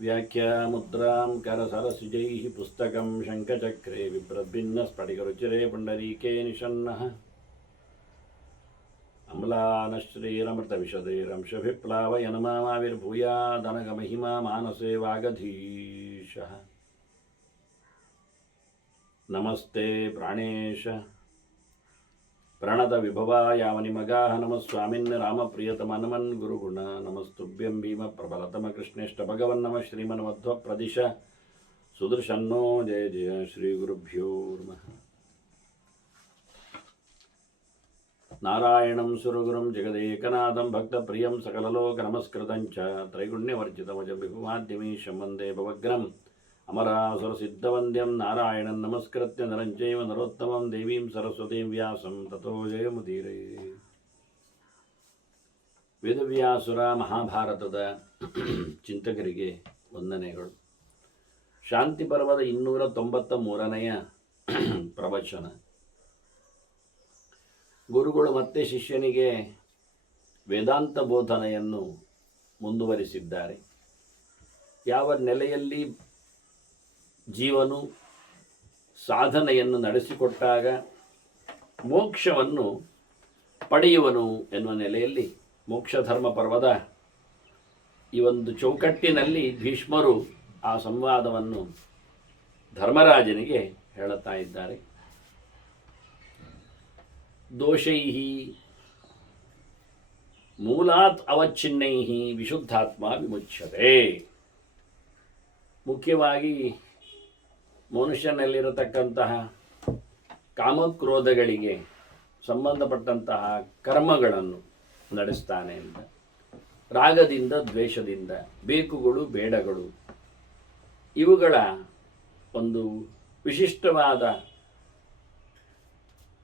ವ್ಯಾಖ್ಯಾಮುದ್ರಾಂ ಕರಸರಸಿಜೈಃ ಪುಸ್ತಕಂ ಶಂಖಚಕ್ರೆ ಬಿಭ್ರದ್ಭಿನ್ನಸ್ಫಟಿಕರುಚಿರೆ ಪುಂಡರೀಕೆ ನಿಷನ್ನಃ ಅಮ್ಲಾನಶ್ರೀರಮೃತವಿಶದೈರಂಶಭಿಪ್ಲಾವಯನಮಾವಿರ್ಭೂಯಾದನಗಮಹಿಮಾ ಮಾನಸೇ ವಾಗಧೀಶಃ. ನಮಸ್ತೆ ಪ್ರಾಣೇಶ ಪ್ರಣತ ವಿಭವಾಯಾವನಿಮಗಾಹ ನಮಃ ಸ್ವಾಮಿನ್ ರಾಮಪ್ರಿಯತಮನಮನ್ ಗುರುಗುಣ ನಮಸ್ತುಭ್ಯಂ ಭೀಮ ಪ್ರಬಲತಮ ಕೃಷ್ಣೇಷ್ಟ ಭಗವನ್ ನಮಃ ಶ್ರೀಮನ್ ಮಧ್ವ ಪ್ರದಿಶ ಸುದರ್ಶನ್ನೋ ಜಯ ಜಯ ಶ್ರೀ ಗುರುಭ್ಯೋ ನಮಃ. ನಾರಾಯಣಂ ಸುರಗುರುಂ ಜಗದೇಕನಾಥಂ ಭಕ್ತಪ್ರಿಯಂ ಸಕಲಲೋಕ ನಮಸ್ಕೃತಂ ಚ ತ್ರೈಗುಣ್ಯವರ್ಜಿತಮಜ ವಿಭುಮಾದ್ಯಮೀಶಂ ವಂದೇ ಭವಗ್ರಂ ಅಮರಾಸುರಸಿದ್ಧವಂದ್ಯಂ ನಾರಾಯಣಂ ನಮಸ್ಕೃತ್ಯ ನರಂ ಚೈವ ನರೋತ್ತಮಂ ದೇವೀಂ ಸರಸ್ವತೀಂ ವ್ಯಾಸಂ ತಥೋ ಜಯಮುದೀರೇ. ವೇದವ್ಯಾಸುರ ಮಹಾಭಾರತದ ಚಿಂತಕರಿಗೆ ವಂದನೆಗಳು. ಶಾಂತಿ ಪರ್ವದ 293ನೆಯ ಪ್ರವಚನ. ಗುರುಗಳು ಮತ್ತೆ ಶಿಷ್ಯನಿಗೆ ವೇದಾಂತ ಬೋಧನೆಯನ್ನು ಮುಂದುವರಿಸಿದ್ದಾರೆ. ಯಾವ ನೆಲೆಯಲ್ಲಿ ಜೀವನು ಸಾಧನೆಯನ್ನು ನಡೆಸಿಕೊಟ್ಟಾಗ ಮೋಕ್ಷವನ್ನು ಪಡೆಯುವನು ಎನ್ನುವ ನೆಲೆಯಲ್ಲಿ ಮೋಕ್ಷಧರ್ಮ ಪರ್ವದ ಈ ಒಂದು ಚೌಕಟ್ಟಿನಲ್ಲಿ ಭೀಷ್ಮರು ಆ ಸಂವಾದವನ್ನು ಧರ್ಮರಾಜನಿಗೆ ಹೇಳುತ್ತಾ ಇದ್ದಾರೆ. ದೋಷೈಃ ಮೂಲಾತ್ ಅವಚ್ಛಿನ್ನೈಃ ವಿಶುದ್ಧಾತ್ಮ ವಿಮುಚ್ಯತೆ. ಮುಖ್ಯವಾಗಿ ಮನುಷ್ಯನಲ್ಲಿರತಕ್ಕಂತಹ ಕಾಮಕ್ರೋಧಗಳಿಗೆ ಸಂಬಂಧಪಟ್ಟಂತಹ ಕರ್ಮಗಳನ್ನು ನಡೆಸ್ತಾನೆ ಅಂತ. ರಾಗದಿಂದ ದ್ವೇಷದಿಂದ, ಬೇಕುಗಳು ಬೇಡಗಳು, ಇವುಗಳ ಒಂದು ವಿಶಿಷ್ಟವಾದ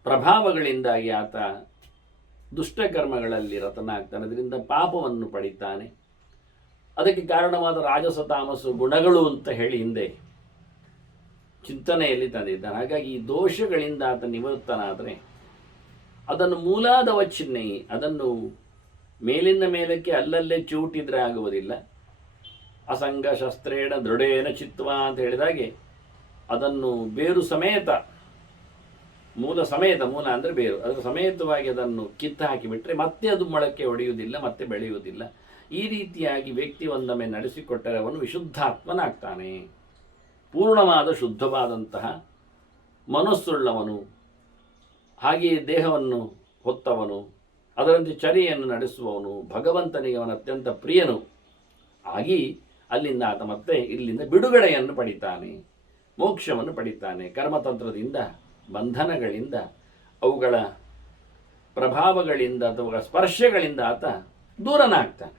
ಪ್ರಭಾವಗಳಿಂದಾಗಿ ಆತ ದುಷ್ಟಕರ್ಮಗಳಲ್ಲಿ ರತನಾಗ್ತಾನೆ. ಅದರಿಂದ ಪಾಪವನ್ನು ಪಡಿತಾನೆ. ಅದಕ್ಕೆ ಕಾರಣವಾದ ರಾಜಸ ತಾಮಸು ಗುಣಗಳು ಅಂತ ಹೇಳಿ ಹಿಂದೆ ಚಿಂತನೆಯಲ್ಲಿ ತಂದಿದ್ದಾನೆ. ಹಾಗಾಗಿ ಈ ದೋಷಗಳಿಂದ ಆತ ನಿವೃತ್ತನಾದರೆ ಅದನ್ನು ಮೂಲಾದವಚ್ಛಿನ್ನೆ, ಅದನ್ನು ಮೇಲಿಂದ ಮೇಲಕ್ಕೆ ಅಲ್ಲಲ್ಲೇ ಚೂಟಿದ್ರೆ ಆಗುವುದಿಲ್ಲ. ಅಸಂಗ ಶಸ್ತ್ರೇಣ ದೃಢೇನ ಚಿತ್ವ ಅಂತ ಹೇಳಿದಾಗೆ ಅದನ್ನು ಬೇರು ಸಮೇತ, ಮೂಲ ಸಮೇತ, ಮೂಲ ಅಂದರೆ ಬೇರು, ಅದರ ಸಮೇತವಾಗಿ ಅದನ್ನು ಕಿತ್ತು ಹಾಕಿಬಿಟ್ರೆ ಮತ್ತೆ ಅದು ಮೊಳಕೆ ಹೊಡೆಯುವುದಿಲ್ಲ, ಮತ್ತೆ ಬೆಳೆಯುವುದಿಲ್ಲ. ಈ ರೀತಿಯಾಗಿ ವ್ಯಕ್ತಿ ಒಂದೊಮ್ಮೆ ನಡೆಸಿಕೊಟ್ಟರೆ ಅವನು ವಿಶುದ್ಧಾತ್ಮನಾಗ್ತಾನೆ. ಪೂರ್ಣವಾದ ಶುದ್ಧವಾದಂತಹ ಮನಸ್ಸುಳ್ಳವನು, ಹಾಗೆಯೇ ದೇಹವನ್ನು ಹೊತ್ತವನು, ಅದರಂತೆ ಚರ್ಯೆಯನ್ನು ನಡೆಸುವವನು, ಭಗವಂತನಿಗೆ ಅವನ ಅತ್ಯಂತ ಪ್ರಿಯನು ಆಗಿ ಅಲ್ಲಿಂದ ಆತ ಮತ್ತೆ ಇಲ್ಲಿಂದ ಬಿಡುಗಡೆಯನ್ನು ಪಡಿತಾನೆ, ಮೋಕ್ಷವನ್ನು ಪಡಿತಾನೆ. ಕರ್ಮತಂತ್ರದಿಂದ, ಬಂಧನಗಳಿಂದ, ಅವುಗಳ ಪ್ರಭಾವಗಳಿಂದ ಅಥವಾ ಸ್ಪರ್ಶಗಳಿಂದ ಆತ ದೂರನಾಗ್ತಾನೆ.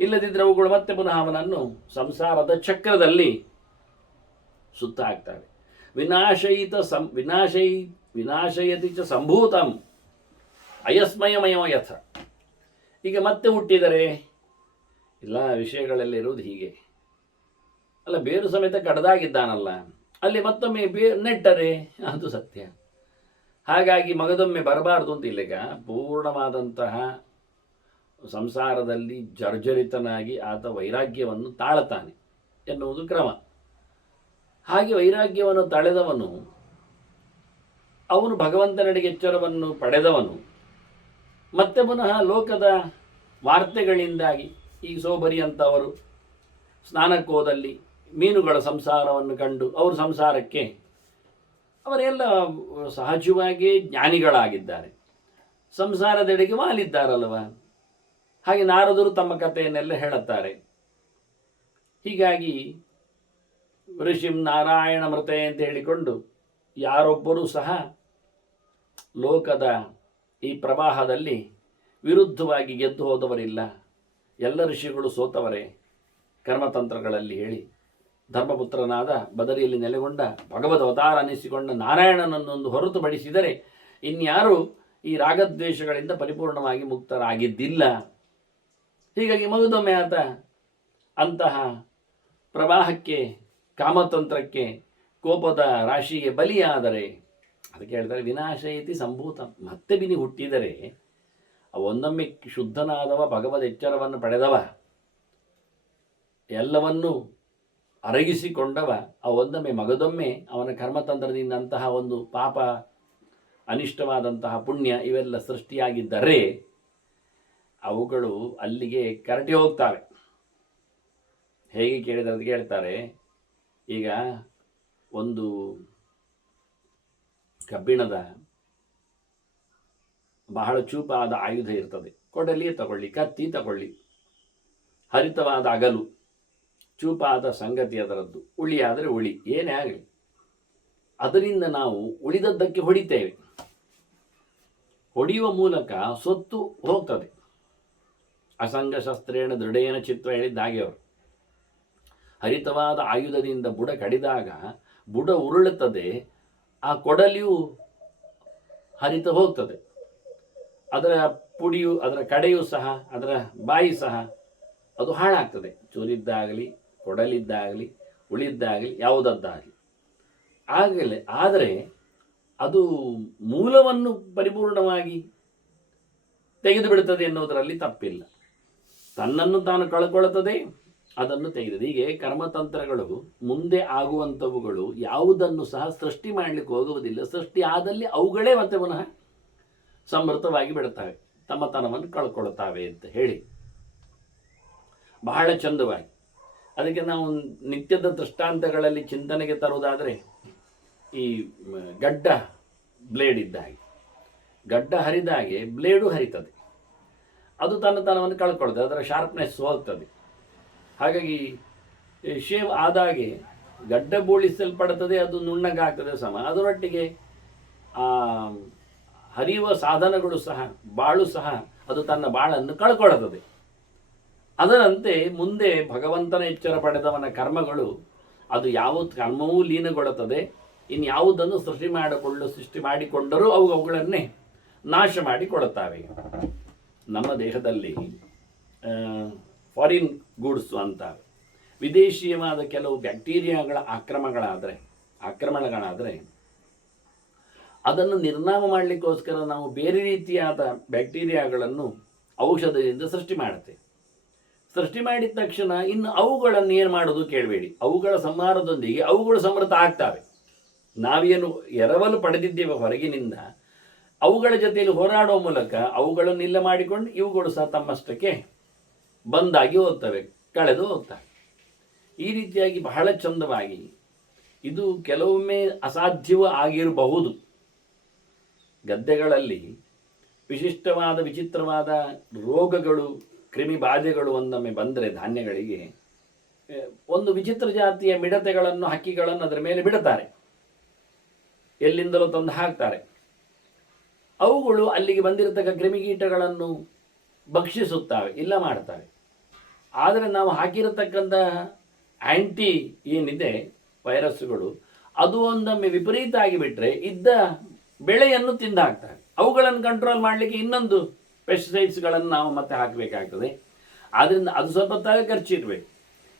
ಇಲ್ಲದಿದ್ದರೆ ಅವುಗಳು ಮತ್ತೆ ಪುನಃ ಅವನನ್ನು ಸಂಸಾರದ ಚಕ್ರದಲ್ಲಿ ಸುತ್ತ ಹಾಕ್ತವೆ. ವಿನಾಶಯತಿ ಚ ಸಂಭೂತಂ ಅಯಸ್ಮಯಮಯೋ ಯಥ. ಈಗ ಮತ್ತೆ ಹುಟ್ಟಿದರೆ ಎಲ್ಲ ವಿಷಯಗಳಲ್ಲಿರುವುದು ಹೀಗೆ ಅಲ್ಲ, ಬೇರು ಸಮೇತ ಕಡ್ದಾಗಿದ್ದಾನಲ್ಲ, ಅಲ್ಲಿ ಮತ್ತೊಮ್ಮೆ ನೆಟ್ಟರೆ ಅದು ಸತ್ಯ. ಹಾಗಾಗಿ ಮಗದೊಮ್ಮೆ ಬರಬಾರ್ದು ಅಂತ ಇಲ್ಲೀಗ ಪೂರ್ಣವಾದಂತಹ ಸಂಸಾರದಲ್ಲಿ ಜರ್ಜರಿತನಾಗಿ ಆತ ವೈರಾಗ್ಯವನ್ನು ತಾಳ್ತಾನೆ ಎನ್ನುವುದು ಕ್ರಮ. ಹಾಗೆ ವೈರಾಗ್ಯವನ್ನು ತಳೆದವನು, ಅವನು ಭಗವಂತನಡೆಗೆ ಎಚ್ಚರವನ್ನು ಪಡೆದವನು, ಮತ್ತೆ ಪುನಃ ಲೋಕದ ವಾರ್ತೆಗಳಿಂದಾಗಿ ಈ ಸೋಬರಿ ಅಂತವರು ಸ್ನಾನಕ್ಕೋದಲ್ಲಿ ಮೀನುಗಳ ಸಂಸಾರವನ್ನು ಕಂಡು ಅವರು ಸಂಸಾರಕ್ಕೆ ಅವರೆಲ್ಲ ಸಹಜವಾಗಿಯೇ ಜ್ಞಾನಿಗಳಾಗಿದ್ದಾರೆ, ಸಂಸಾರದೆಡೆಗೆ ವಾಲಿದ್ದಾರಲ್ವ. ಹಾಗೆ ನಾರದರು ತಮ್ಮ ಕಥೆಯನ್ನೆಲ್ಲ ಹೇಳುತ್ತಾರೆ. ಹೀಗಾಗಿ ಋಷಿಂ ನಾರಾಯಣ ಮೃತೆ ಅಂತ ಹೇಳಿಕೊಂಡು ಯಾರೊಬ್ಬರೂ ಸಹ ಲೋಕದ ಈ ಪ್ರವಾಹದಲ್ಲಿ ವಿರುದ್ಧವಾಗಿ ಗೆದ್ದು ಹೋದವರಿಲ್ಲ. ಎಲ್ಲ ಋಷಿಗಳು ಸೋತವರೇ ಕರ್ಮತಂತ್ರಗಳಲ್ಲಿ ಹೇಳಿ ಧರ್ಮಪುತ್ರನಾದ ಬದರಿಯಲ್ಲಿ ನೆಲೆಗೊಂಡ ಭಗವದ್ ಅವತಾರ ಅನ್ನಿಸಿಕೊಂಡ ನಾರಾಯಣನನ್ನೊಂದು ಹೊರತುಪಡಿಸಿದರೆ ಇನ್ಯಾರೂ ಈ ರಾಗದ್ವೇಷಗಳಿಂದ ಪರಿಪೂರ್ಣವಾಗಿ ಮುಕ್ತರಾಗಿದ್ದಿಲ್ಲ. ಹೀಗಾಗಿ ಮಗದೊಮ್ಮೆ ಆತ ಅಂತಹ ಪ್ರವಾಹಕ್ಕೆ, ಕಾಮತಂತ್ರಕ್ಕೆ, ಕೋಪದ ರಾಶಿಗೆ ಬಲಿಯಾದರೆ, ಅದಕ್ಕೆ ಹೇಳ್ತಾರೆ ವಿನಾಶಯತಿ ಸಂಭೂತ, ಮತ್ತೆ ಬಿನಿ ಹುಟ್ಟಿದರೆ ಒಂದೊಮ್ಮೆ ಶುದ್ಧನಾದವ, ಭಗವದ್ ಎಚ್ಚರವನ್ನು ಪಡೆದವ, ಎಲ್ಲವನ್ನೂ ಅರಗಿಸಿಕೊಂಡವ ಒಂದೊಮ್ಮೆ ಮಗದೊಮ್ಮೆ ಅವನ ಕರ್ಮತಂತ್ರದಿಂದ ಅಂತಹ ಒಂದು ಪಾಪ, ಅನಿಷ್ಟವಾದಂತಹ ಪುಣ್ಯ ಇವೆಲ್ಲ ಸೃಷ್ಟಿಯಾಗಿದ್ದರೆ ಅವುಗಳು ಅಲ್ಲಿಗೆ ಕರಟಿ ಹೋಗ್ತವೆ. ಹೇಗೆ ಕೇಳಿದರೆ ಅದು ಕೇಳ್ತಾರೆ, ಈಗ ಒಂದು ಕಬ್ಬಿಣದ ಬಹಳ ಚೂಪಾದ ಆಯುಧ ಇರ್ತದೆ, ಕೊಡಲಿ ತಗೊಳ್ಳಿ, ಕತ್ತಿ ತಗೊಳ್ಳಿ, ಹರಿತವಾದ ಅಗಲು, ಚೂಪಾದ ಸಂಗತಿ ಅದರದ್ದು, ಉಳಿಯಾದರೆ ಉಳಿ, ಏನೇ ಆಗಲಿ ಅದರಿಂದ ನಾವು ಉಳಿದದ್ದಕ್ಕೆ ಹೊಡಿತೇವೆ. ಹೊಡೆಯುವ ಮೂಲಕ ಸೊತ್ತು ಹೋಗ್ತದೆ. ಅಸಂಗ ಶಸ್ತ್ರೇಣ ದೃಢೇನ ಚಿತ್ರ ಹೇಳಿದ್ದಾಗೆ ಅವರು. ಹರಿತವಾದ ಆಯುಧದಿಂದ ಬುಡ ಕಡಿದಾಗ ಬುಡ ಉರುಳುತ್ತದೆ, ಆ ಕೊಡಲಿಯು ಹರಿತ ಹೋಗ್ತದೆ. ಅದರ ಪುಡಿಯು, ಅದರ ಕಡೆಯೂ ಸಹ, ಅದರ ಬಾಯಿ ಸಹ ಅದು ಹಾಳಾಗ್ತದೆ. ಚೂರಿದ್ದಾಗಲಿ, ಕೊಡಲಿದ್ದಾಗಲಿ, ಉಳಿದ್ದಾಗಲಿ, ಯಾವುದದ್ದಾಗಲಿ ಆಗಲೇ. ಆದರೆ ಅದು ಮೂಲವನ್ನು ಪರಿಪೂರ್ಣವಾಗಿ ತೆಗೆದು ಬಿಡುತ್ತದೆ ಎನ್ನುವುದರಲ್ಲಿ ತಪ್ಪಿಲ್ಲ. ತನ್ನನ್ನು ತಾನು ಕಳ್ಕೊಳ್ಳುತ್ತದೆ, ಅದನ್ನು ತೆಗೆದು. ಹೀಗೆ ಕರ್ಮತಂತ್ರಗಳು ಮುಂದೆ ಆಗುವಂಥವುಗಳು ಯಾವುದನ್ನು ಸಹ ಸೃಷ್ಟಿ ಮಾಡಲಿಕ್ಕೆ ಹೋಗುವುದಿಲ್ಲ. ಸೃಷ್ಟಿ ಆದಲ್ಲಿ ಅವುಗಳೇ ಮತ್ತೆ ಪುನಃ ಸಮೃದ್ಧವಾಗಿ ಬಿಡುತ್ತವೆ, ತಮ್ಮತನವನ್ನು ಕಳ್ಕೊಳ್ತಾವೆ ಅಂತ ಹೇಳಿ ಬಹಳ ಚಂದವಾಗಿ. ಅದಕ್ಕೆ ನಾವು ನಿತ್ಯದ ದೃಷ್ಟಾಂತಗಳಲ್ಲಿ ಚಿಂತನೆಗೆ ತರುವುದಾದರೆ, ಈ ಗಡ್ಡ ಬ್ಲೇಡ್ ಇದ್ದ ಹಾಗೆ, ಗಡ್ಡ ಹರಿದ ಹಾಗೆ ಬ್ಲೇಡು ಹರಿತದೆ, ಅದು ತನ್ನತನವನ್ನು ಕಳ್ಕೊಳ್ತದೆ, ಅದರ ಶಾರ್ಪ್ನೆಸ್ ಹೋಗ್ತದೆ. ಹಾಗಾಗಿ ಶೇವ್ ಆದಾಗೆ ಗಡ್ಡ ಬೋಳಿಸಲ್ಪಡುತ್ತದೆ, ಅದು ನುಣ್ಣಗಾಗ್ತದೆ ಸಮ. ಅದರೊಟ್ಟಿಗೆ ಹರಿಯುವ ಸಾಧನಗಳು ಸಹ, ಬಾಳು ಸಹ ಅದು ತನ್ನ ಬಾಳನ್ನು ಕಳ್ಕೊಳ್ಳುತ್ತದೆ. ಅದರಂತೆ ಮುಂದೆ ಭಗವಂತನ ಎಚ್ಚರ ಪಡೆದವನ ಕರ್ಮಗಳು, ಅದು ಯಾವುದು ಕರ್ಮವೂ ಲೀನಗೊಳ್ಳುತ್ತದೆ, ಇನ್ಯಾವುದನ್ನು ಸೃಷ್ಟಿ ಮಾಡಿಕೊಂಡರೂ ಅವುಗಳನ್ನೇ ನಾಶ ಮಾಡಿಕೊಡುತ್ತವೆ. ನಮ್ಮ ದೇಹದಲ್ಲಿ ಫಾರಿನ್ ಗೂಡ್ಸು ಅಂತ ವಿದೇಶೀಯವಾದ ಕೆಲವು ಬ್ಯಾಕ್ಟೀರಿಯಾಗಳ ಆಕ್ರಮಣಗಳಾದರೆ ಅದನ್ನು ನಿರ್ನಾಮ ಮಾಡಲಿಕ್ಕೋಸ್ಕರ ನಾವು ಬೇರೆ ರೀತಿಯಾದ ಬ್ಯಾಕ್ಟೀರಿಯಾಗಳನ್ನು ಔಷಧದಿಂದ ಸೃಷ್ಟಿ ಮಾಡುತ್ತೆ. ಸೃಷ್ಟಿ ಮಾಡಿದ ತಕ್ಷಣ ಇನ್ನು ಅವುಗಳನ್ನು ಏನು ಮಾಡೋದು ಕೇಳಬೇಡಿ. ಅವುಗಳ ಸಂಹಾರದೊಂದಿಗೆ ಅವುಗಳು ಸಮೃದ್ಧ ಆಗ್ತವೆ. ನಾವೇನು ಎರವಲು ಪಡೆದಿದ್ದೇವೆ ಹೊರಗಿನಿಂದ, ಅವುಗಳ ಜೊತೆಯಲ್ಲಿ ಹೋರಾಡುವ ಮೂಲಕ ಅವುಗಳನ್ನು ಇಲ್ಲ ಮಾಡಿಕೊಂಡು ಇವುಗಳು ಸಹ ತಮ್ಮಷ್ಟಕ್ಕೆ ಬಂದಾಗಿ ಹೋಗ್ತವೆ, ಕಳೆದು ಹೋಗ್ತವೆ. ಈ ರೀತಿಯಾಗಿ ಬಹಳ ಚಂದವಾಗಿ, ಇದು ಕೆಲವೊಮ್ಮೆ ಅಸಾಧ್ಯವೂ ಆಗಿರಬಹುದು. ಗದ್ದೆಗಳಲ್ಲಿ ವಿಶಿಷ್ಟವಾದ ವಿಚಿತ್ರವಾದ ರೋಗಗಳು, ಕ್ರಿಮಿ ಬಾಧೆಗಳು ಒಂದೊಮ್ಮೆ ಬಂದರೆ ಧಾನ್ಯಗಳಿಗೆ ಒಂದು ವಿಚಿತ್ರ ಜಾತಿಯ ಮಿಡತೆಗಳನ್ನು, ಹಕ್ಕಿಗಳನ್ನು ಅದರ ಮೇಲೆ ಬಿಡುತ್ತಾರೆ, ಎಲ್ಲಿಂದಲೂ ತಂದು ಹಾಕ್ತಾರೆ. ಅವುಗಳು ಅಲ್ಲಿಗೆ ಬಂದಿರತಕ್ಕ ಕ್ರಿಮಿಕೀಟಗಳನ್ನು ಭಕ್ಷಿಸುತ್ತವೆ, ಇಲ್ಲ ಮಾಡ್ತವೆ. ಆದರೆ ನಾವು ಹಾಕಿರತಕ್ಕಂಥ ಆ್ಯಂಟಿ ಏನಿದೆ ವೈರಸ್ಸುಗಳು, ಅದು ಒಂದೊಮ್ಮೆ ವಿಪರೀತ ಆಗಿಬಿಟ್ರೆ ಇದ್ದ ಬೆಳೆಯನ್ನು ತಿಂದು ಹಾಕ್ತವೆ. ಅವುಗಳನ್ನು ಕಂಟ್ರೋಲ್ ಮಾಡಲಿಕ್ಕೆ ಇನ್ನೊಂದು ಪೆಸ್ಟಿಸೈಡ್ಸ್ಗಳನ್ನು ನಾವು ಮತ್ತೆ ಹಾಕಬೇಕಾಗ್ತದೆ. ಆದ್ದರಿಂದ ಅದು ಸ್ವಲ್ಪ ಖರ್ಚಿರಬೇಕು.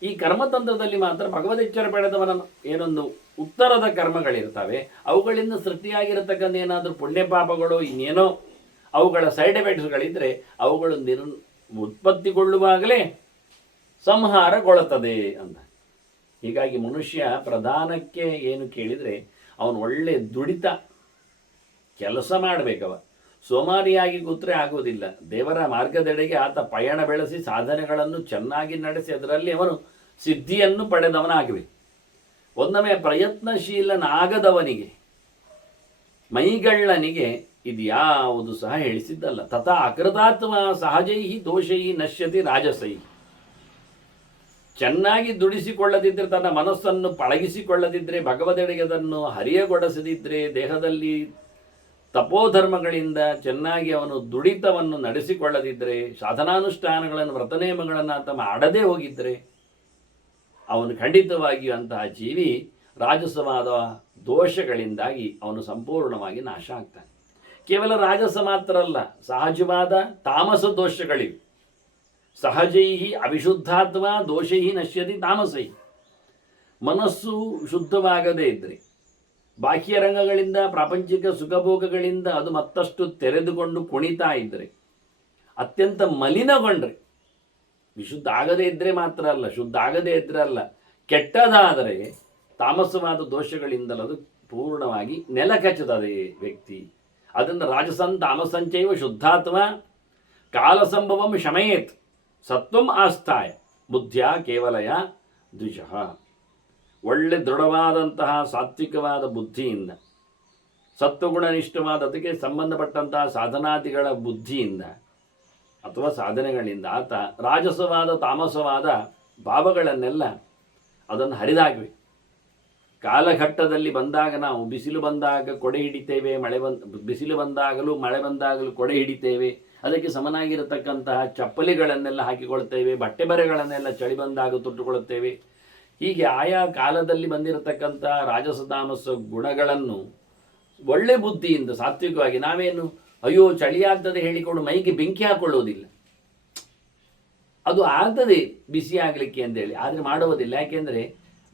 ಈ ಕರ್ಮತಂತ್ರದಲ್ಲಿ ಮಾತ್ರ ಭಗವದೆಚ್ಚರ ಪಡೆದವನ ಏನೊಂದು ಉತ್ತರದ ಕರ್ಮಗಳಿರ್ತವೆ, ಅವುಗಳಿಂದ ಸೃಷ್ಟಿಯಾಗಿರತಕ್ಕಂಥ ಏನಾದರೂ ಪುಣ್ಯ ಪಾಪಗಳು ಇನ್ನೇನೋ ಅವುಗಳ ಸೈಡ್ ಎಫೆಕ್ಟ್ಸ್ಗಳಿದ್ದರೆ ಅವುಗಳು ಉತ್ಪತ್ತಿಗೊಳ್ಳುವಾಗಲೇ ಸಂಹಾರಗೊಳ್ಳುತ್ತದೆ ಅಂತ. ಹೀಗಾಗಿ ಮನುಷ್ಯ ಪ್ರಧಾನಕ್ಕೆ ಏನು ಕೇಳಿದರೆ, ಅವನು ಒಳ್ಳೆ ದುಡಿತ ಕೆಲಸ ಮಾಡಬೇಕವ. ಸೋಮಾರಿಯಾಗಿ ಕೂತ್ರೆ ಆಗುವುದಿಲ್ಲ. ದೇವರ ಮಾರ್ಗದೆಡೆಗೆ ಆತ ಪಯಣ ಬೆಳೆಸಿ ಸಾಧನೆಗಳನ್ನು ಚೆನ್ನಾಗಿ ನಡೆಸಿ ಅದರಲ್ಲಿ ಅವನು ಸಿದ್ಧಿಯನ್ನು ಪಡೆದವನಾಗಬೇಕು. ಒಂದೊಮ್ಮೆ ಪ್ರಯತ್ನಶೀಲನಾಗದವನಿಗೆ, ಮೈಗಳ್ಳನಿಗೆ ಇದು ಯಾವುದು ಸಹ ಹೇಳಿಸಿದ್ದಲ್ಲ. ತಥಾ ಅಕೃತಾತ್ಮ ಸಹಜೈ ದೋಷೈ ನಶ್ಯತಿ ರಾಜಸೈ. ಚೆನ್ನಾಗಿ ದುಡಿಸಿಕೊಳ್ಳದಿದ್ದರೆ, ತನ್ನ ಮನಸ್ಸನ್ನು ಪಳಗಿಸಿಕೊಳ್ಳದಿದ್ದರೆ, ಭಗವದೆಡೆಗೆ ಅದನ್ನು ಹರಿಯಗೊಡಿಸದಿದ್ದರೆ, ದೇಹದಲ್ಲಿ ತಪೋಧರ್ಮಗಳಿಂದ ಚೆನ್ನಾಗಿ ಅವನು ದುಡಿತವನ್ನು ನಡೆಸಿಕೊಳ್ಳದಿದ್ದರೆ, ಸಾಧನಾನುಷ್ಠಾನಗಳನ್ನು, ವ್ರತನೇಮಗಳನ್ನು ಆತ ಮಾಡದೇ ಹೋಗಿದ್ದರೆ, ಅವನು ಖಂಡಿತವಾಗಿಯೂ ಅಂತಹ ಜೀವಿ ರಾಜಸವಾದ ದೋಷಗಳಿಂದಾಗಿ ಅವನು ಸಂಪೂರ್ಣವಾಗಿ ನಾಶ ಆಗ್ತಾನೆ. ಕೇವಲ ರಾಜಸ ಮಾತ್ರ ಅಲ್ಲ, ಸಹಜವಾದ ತಾಮಸ ದೋಷಗಳಿವೆ. ಸಹಜೈ ಅವಿಶುದ್ಧಾತ್ಮ ದೋಷೈ ನಶ್ಯತಿ ತಾಮಸೈ. ಮನಸ್ಸು ಶುದ್ಧವಾಗದೇ ಇದ್ದರೆ, ಬಾಹ್ಯ ರಂಗಗಳಿಂದ, ಪ್ರಾಪಂಚಿಕ ಸುಖಭೋಗಗಳಿಂದ ಅದು ಮತ್ತಷ್ಟು ತೆರೆದುಕೊಂಡು ಕುಣಿತಾ ಇದ್ದರೆ, ಅತ್ಯಂತ ಮಲಿನಗೊಂಡ್ರೆ, ವಿಶುದ್ಧ ಆಗದೇ ಇದ್ದರೆ ಮಾತ್ರ ಅಲ್ಲ, ಶುದ್ಧ ಆಗದೇ ಇದ್ದರೆ ಅಲ್ಲ, ಕೆಟ್ಟದಾದರೆ ತಾಮಸವಾದ ದೋಷಗಳಿಂದಲೂ ಅದು ಪೂರ್ಣವಾಗಿ ನೆಲ ಕಚ್ಚುತ್ತದೆ ವ್ಯಕ್ತಿ. ಅದನ್ನು ರಾಜಸಂ ತಾಮಸಂಚೈವ ಶುದ್ಧಾತ್ಮ ಕಾಲಸಂಭವಂ ಶಮಯೇತ್ ಸತ್ವಂ ಆಸ್ಥಾಯ ಬುದ್ಧಿಯ ಕೇವಲಯ ದ್ವಿಜಃ. ಒಳ್ಳೆ ದೃಢವಾದಂತಹ ಸಾತ್ವಿಕವಾದ ಬುದ್ಧಿಯಿಂದ, ಸತ್ವಗುಣನಿಷ್ಠವಾದ ಅದಕ್ಕೆ ಸಂಬಂಧಪಟ್ಟಂತಹ ಸಾಧನಾದಿಗಳ ಬುದ್ಧಿಯಿಂದ ಅಥವಾ ಸಾಧನೆಗಳಿಂದ ಆತ ರಾಜಸವಾದ ತಾಮಸವಾದ ಭಾವಗಳನ್ನೆಲ್ಲ ಅದನ್ನು ಹರಿದಾಗಿವೆ. ಕಾಲಘಟ್ಟದಲ್ಲಿ ಬಂದಾಗ ನಾವು ಬಿಸಿಲು ಬಂದಾಗ ಕೊಡೆ ಹಿಡಿತೇವೆ, ಬಿಸಿಲು ಬಂದಾಗಲೂ ಮಳೆ ಬಂದಾಗಲೂ ಕೊಡೆ ಹಿಡಿತೇವೆ, ಅದಕ್ಕೆ ಸಮನಾಗಿರತಕ್ಕಂತಹ ಚಪ್ಪಲಿಗಳನ್ನೆಲ್ಲ ಹಾಕಿಕೊಳ್ತೇವೆ, ಬಟ್ಟೆ ಬರೆಗಳನ್ನೆಲ್ಲ ಚಳಿ ಬಂದಾಗ ತೊಟ್ಟುಕೊಳ್ಳುತ್ತೇವೆ. ಹೀಗೆ ಆಯಾ ಕಾಲದಲ್ಲಿ ಬಂದಿರತಕ್ಕಂತಹ ರಾಜಸ ತಾಮಸ ಗುಣಗಳನ್ನು ಒಳ್ಳೆ ಬುದ್ಧಿಯಿಂದ ಸಾತ್ವಿಕವಾಗಿ ನಾವೇನು ಅಯ್ಯೋ ಚಳಿ ಆಗ್ತದೆ ಹೇಳಿಕೊಂಡು ಮೈಗೆ ಬೆಂಕಿ ಹಾಕೊಳ್ಳುವುದಿಲ್ಲ. ಅದು ಆಗ್ತದೆ ಬಿಸಿ ಆಗಲಿಕ್ಕೆ ಅಂತೇಳಿ, ಆದರೆ ಮಾಡುವುದಿಲ್ಲ. ಯಾಕೆಂದರೆ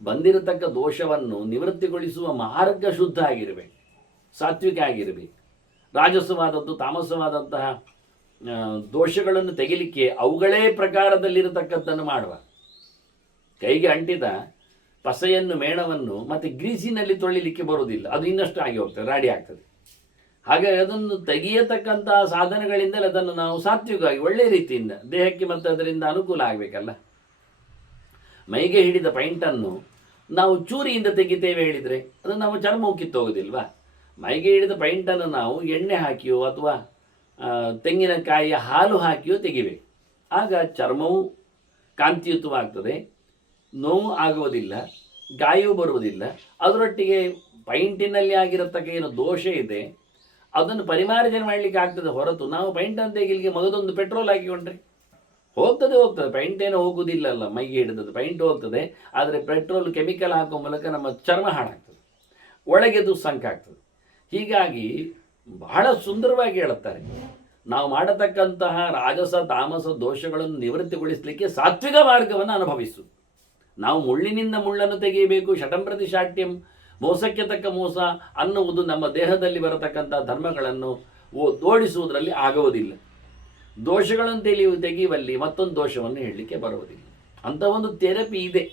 ಬಂದಿರತಕ್ಕ ದೋಷವನ್ನು ನಿವೃತ್ತಿಗೊಳಿಸುವ ಮಾರ್ಗ ಶುದ್ಧ ಆಗಿರಬೇಕು, ಸಾತ್ವಿಕ ಆಗಿರಬೇಕು. ರಾಜಸವಾದದ್ದು ತಾಮಸವಾದಂತಹ ದೋಷಗಳನ್ನು ತೆಗಿಲಿಕ್ಕೆ ಅವುಗಳೇ ಪ್ರಕಾರದಲ್ಲಿರತಕ್ಕದ್ದನ್ನು ಮಾಡುವ. ಕೈಗೆ ಅಂಟಿದ ಪಸೆಯನ್ನು ಮೇಣವನ್ನು ಮತ್ತು ಗ್ರೀಸಿನಲ್ಲಿ ತೊಳಿಲಿಕ್ಕೆ ಬರುವುದಿಲ್ಲ, ಅದು ಇನ್ನಷ್ಟು ಆಗಿ ಹೋಗ್ತದೆ, ರಾಡಿ ಆಗ್ತದೆ. ಹಾಗಾಗಿ ಅದನ್ನು ತೆಗೆಯತಕ್ಕಂತಹ ಸಾಧನಗಳಿಂದಲೇ ಅದನ್ನು ನಾವು ಸಾತ್ವಿಕವಾಗಿ ಒಳ್ಳೆಯ ರೀತಿಯಿಂದ ದೇಹಕ್ಕೆ ಮತ್ತು ಅದರಿಂದ ಅನುಕೂಲ ಆಗಬೇಕಲ್ಲ. ಮೈಗೆ ಹಿಡಿದ ಪೈಂಟನ್ನು ನಾವು ಚೂರಿಯಿಂದ ತೆಗಿತೇವೆ ಹೇಳಿದರೆ ಅದನ್ನು ನಾವು ಚರ್ಮ ಕಿತ್ತೋಗೋದಿಲ್ವಾ? ಮೈಗೆ ಹಿಡಿದ ಪೈಂಟನ್ನು ನಾವು ಎಣ್ಣೆ ಹಾಕಿಯೋ ಅಥವಾ ತೆಂಗಿನಕಾಯಿಯ ಹಾಲು ಹಾಕಿಯೋ ತೆಗಿಬೇಕು. ಆಗ ಚರ್ಮವು ಕಾಂತಿಯುತವಾಗ್ತದೆ, ನೋವು ಆಗುವುದಿಲ್ಲ, ಗಾಯವೂ ಬರುವುದಿಲ್ಲ. ಅದರೊಟ್ಟಿಗೆ ಪೈಂಟಿನಲ್ಲಿ ಆಗಿರತಕ್ಕ ಏನು ದೋಷ ಇದೆ ಅದನ್ನು ಪರಿಮಾರ್ಜನೆ ಮಾಡಲಿಕ್ಕೆ ಆಗ್ತದೆ ಹೊರತು ನಾವು ಪೈಂಟನ್ನು ತೆಗಿಲಿಕ್ಕೆ ಮಗದೊಂದು ಪೆಟ್ರೋಲ್ ಹಾಕಿಕೊಂಡ್ರೆ ಹೋಗ್ತದೆ. ಪೈಂಟ್ ಏನೋ ಹೋಗುವುದಿಲ್ಲಲ್ಲ, ಮೈಗೆ ಹಿಡಿದದ್ದು ಪೈಂಟ್ ಹೋಗ್ತದೆ. ಆದರೆ ಪೆಟ್ರೋಲ್ ಕೆಮಿಕಲ್ ಹಾಕುವ ಮೂಲಕ ನಮ್ಮ ಚರ್ಮ ಹಾಳಾಗ್ತದೆ, ಒಳಗೆ ದುಸ್ಸಂಕಾಗ್ತದೆ. ಹೀಗಾಗಿ ಬಹಳ ಸುಂದರವಾಗಿ ಹೇಳುತ್ತಾರೆ, ನಾವು ಮಾಡತಕ್ಕಂತಹ ರಾಜಸ ತಾಮಸ ದೋಷಗಳನ್ನು ನಿವೃತ್ತಿಗೊಳಿಸಲಿಕ್ಕೆ ಸಾತ್ವಿಕ ಮಾರ್ಗವನ್ನು ಅನುಭವಿಸು. ನಾವು ಮುಳ್ಳಿನಿಂದ ಮುಳ್ಳನ್ನು ತೆಗೆಯಬೇಕು, ಶಟಂಪ್ರತಿ ಶಾಟ್ಯಂ, ಮೋಸಕ್ಕೆ ತಕ್ಕ ಮೋಸ ಅನ್ನುವುದು ನಮ್ಮ ದೇಹದಲ್ಲಿ ಬರತಕ್ಕಂಥ ಧರ್ಮಗಳನ್ನು ಓಡಿಸುವುದರಲ್ಲಿ ಆಗುವುದಿಲ್ಲ. ದೋಷಗಳನ್ನು ತೆಗೆಯುವಲ್ಲಿ ಮತ್ತೊಂದು ದೋಷವನ್ನು ಹೇಳಲಿಕ್ಕೆ ಬರುವುದಿಲ್ಲ. ಅಂಥ ಒಂದು ಥೆರಪಿ ಇದೆ,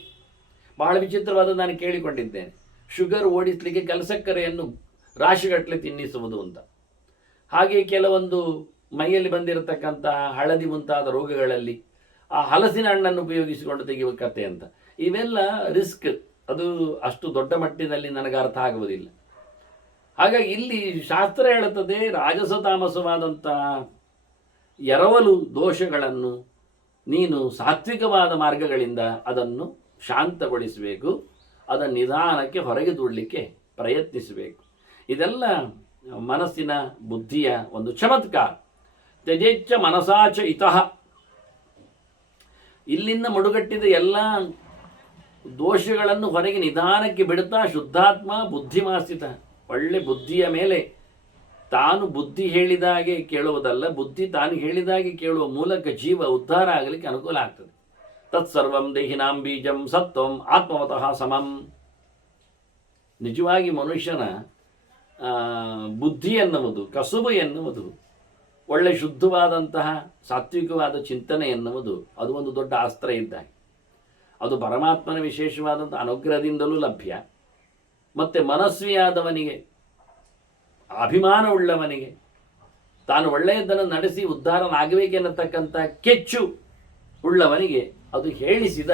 ಬಹಳ ವಿಚಿತ್ರವಾದ. ನಾನು ಕೇಳಿಕೊಂಡಿದ್ದೇನೆ, ಶುಗರ್ ಓಡಿಸಲಿಕ್ಕೆ ಕಲಸಕ್ಕರೆಯನ್ನು ರಾಶಿಗಟ್ಟಲೆ ತಿನ್ನಿಸುವುದು ಅಂತ. ಹಾಗೆ ಕೆಲವೊಂದು ಮೈಯಲ್ಲಿ ಬಂದಿರತಕ್ಕಂತಹ ಹಳದಿ ಮುಂತಾದ ರೋಗಗಳಲ್ಲಿ ಆ ಹಲಸಿನ ಹಣ್ಣನ್ನು ಉಪಯೋಗಿಸಿಕೊಂಡು ತೆಗೆಯುವ ಕತೆ ಅಂತ. ಇವೆಲ್ಲ ರಿಸ್ಕ್, ಅದು ಅಷ್ಟು ದೊಡ್ಡ ಮಟ್ಟದಲ್ಲಿ ನನಗೆ ಅರ್ಥ ಆಗುವುದಿಲ್ಲ. ಹಾಗಾಗಿ ಇಲ್ಲಿ ಶಾಸ್ತ್ರ ಹೇಳುತ್ತದೆ, ರಾಜಸ ತಾಮಸವಾದಂತಹ ಎರವಲು ದೋಷಗಳನ್ನು ನೀನು ಸಾತ್ವಿಕವಾದ ಮಾರ್ಗಗಳಿಂದ ಅದನ್ನು ಶಾಂತಗೊಳಿಸಬೇಕು, ಅದನ್ನು ನಿಧಾನಕ್ಕೆ ಹೊರಗೆ ದೂಡಲಿಕ್ಕೆ ಪ್ರಯತ್ನಿಸಬೇಕು. ಇದೆಲ್ಲ ಮನಸ್ಸಿನ ಬುದ್ಧಿಯ ಒಂದು ಚಮತ್ಕಾರ. ತ್ಯಜೇಚ್ಛ ಮನಸಾಚ ಇತಃ, ಇಲ್ಲಿಂದ ಮುಡುಗಟ್ಟಿದ ಎಲ್ಲ ದೋಷಗಳನ್ನು ಹೊರಗೆ ನಿಧಾನಕ್ಕೆ ಬಿಡುತ್ತಾ ಶುದ್ಧಾತ್ಮ ಬುದ್ಧಿಮಾಸ್ಥಿತ, ಒಳ್ಳೆ ಬುದ್ಧಿಯ ಮೇಲೆ ತಾನು ಬುದ್ಧಿ ಹೇಳಿದಾಗೆ ಕೇಳುವುದಲ್ಲ, ಬುದ್ಧಿ ತಾನು ಹೇಳಿದಾಗೆ ಕೇಳುವ ಮೂಲಕ ಜೀವ ಉದ್ಧಾರ ಆಗಲಿಕ್ಕೆ ಅನುಕೂಲ ಆಗ್ತದೆ. ತತ್ಸರ್ವಂ ದೇಹಿನಾಂ ಬೀಜಂ ಸತ್ವಂ ಆತ್ಮವತಃ ಸಮಂ. ನಿಜವಾಗಿ ಮನುಷ್ಯನ ಬುದ್ಧಿ ಎನ್ನುವುದು, ಕಸುಬು ಎನ್ನುವುದು, ಒಳ್ಳೆ ಶುದ್ಧವಾದಂತಹ ಸಾತ್ವಿಕವಾದ ಚಿಂತನೆ ಎನ್ನುವುದು ಅದು ಒಂದು ದೊಡ್ಡ ಅಸ್ತ್ರ ಇದ್ದಾಗ. ಅದು ಪರಮಾತ್ಮನ ವಿಶೇಷವಾದಂಥ ಅನುಗ್ರಹದಿಂದಲೂ ಲಭ್ಯ. ಮತ್ತು ಮನಸ್ವಿಯಾದವನಿಗೆ, ಅಭಿಮಾನವುಳ್ಳವನಿಗೆ, ತಾನು ಒಳ್ಳೆಯದನ್ನು ನಡೆಸಿ ಉದ್ಧಾರನಾಗಬೇಕೆನ್ನತಕ್ಕಂಥ ಕೆಚ್ಚು ಉಳ್ಳವನಿಗೆ ಅದು ಹೇಳಿಸಿದ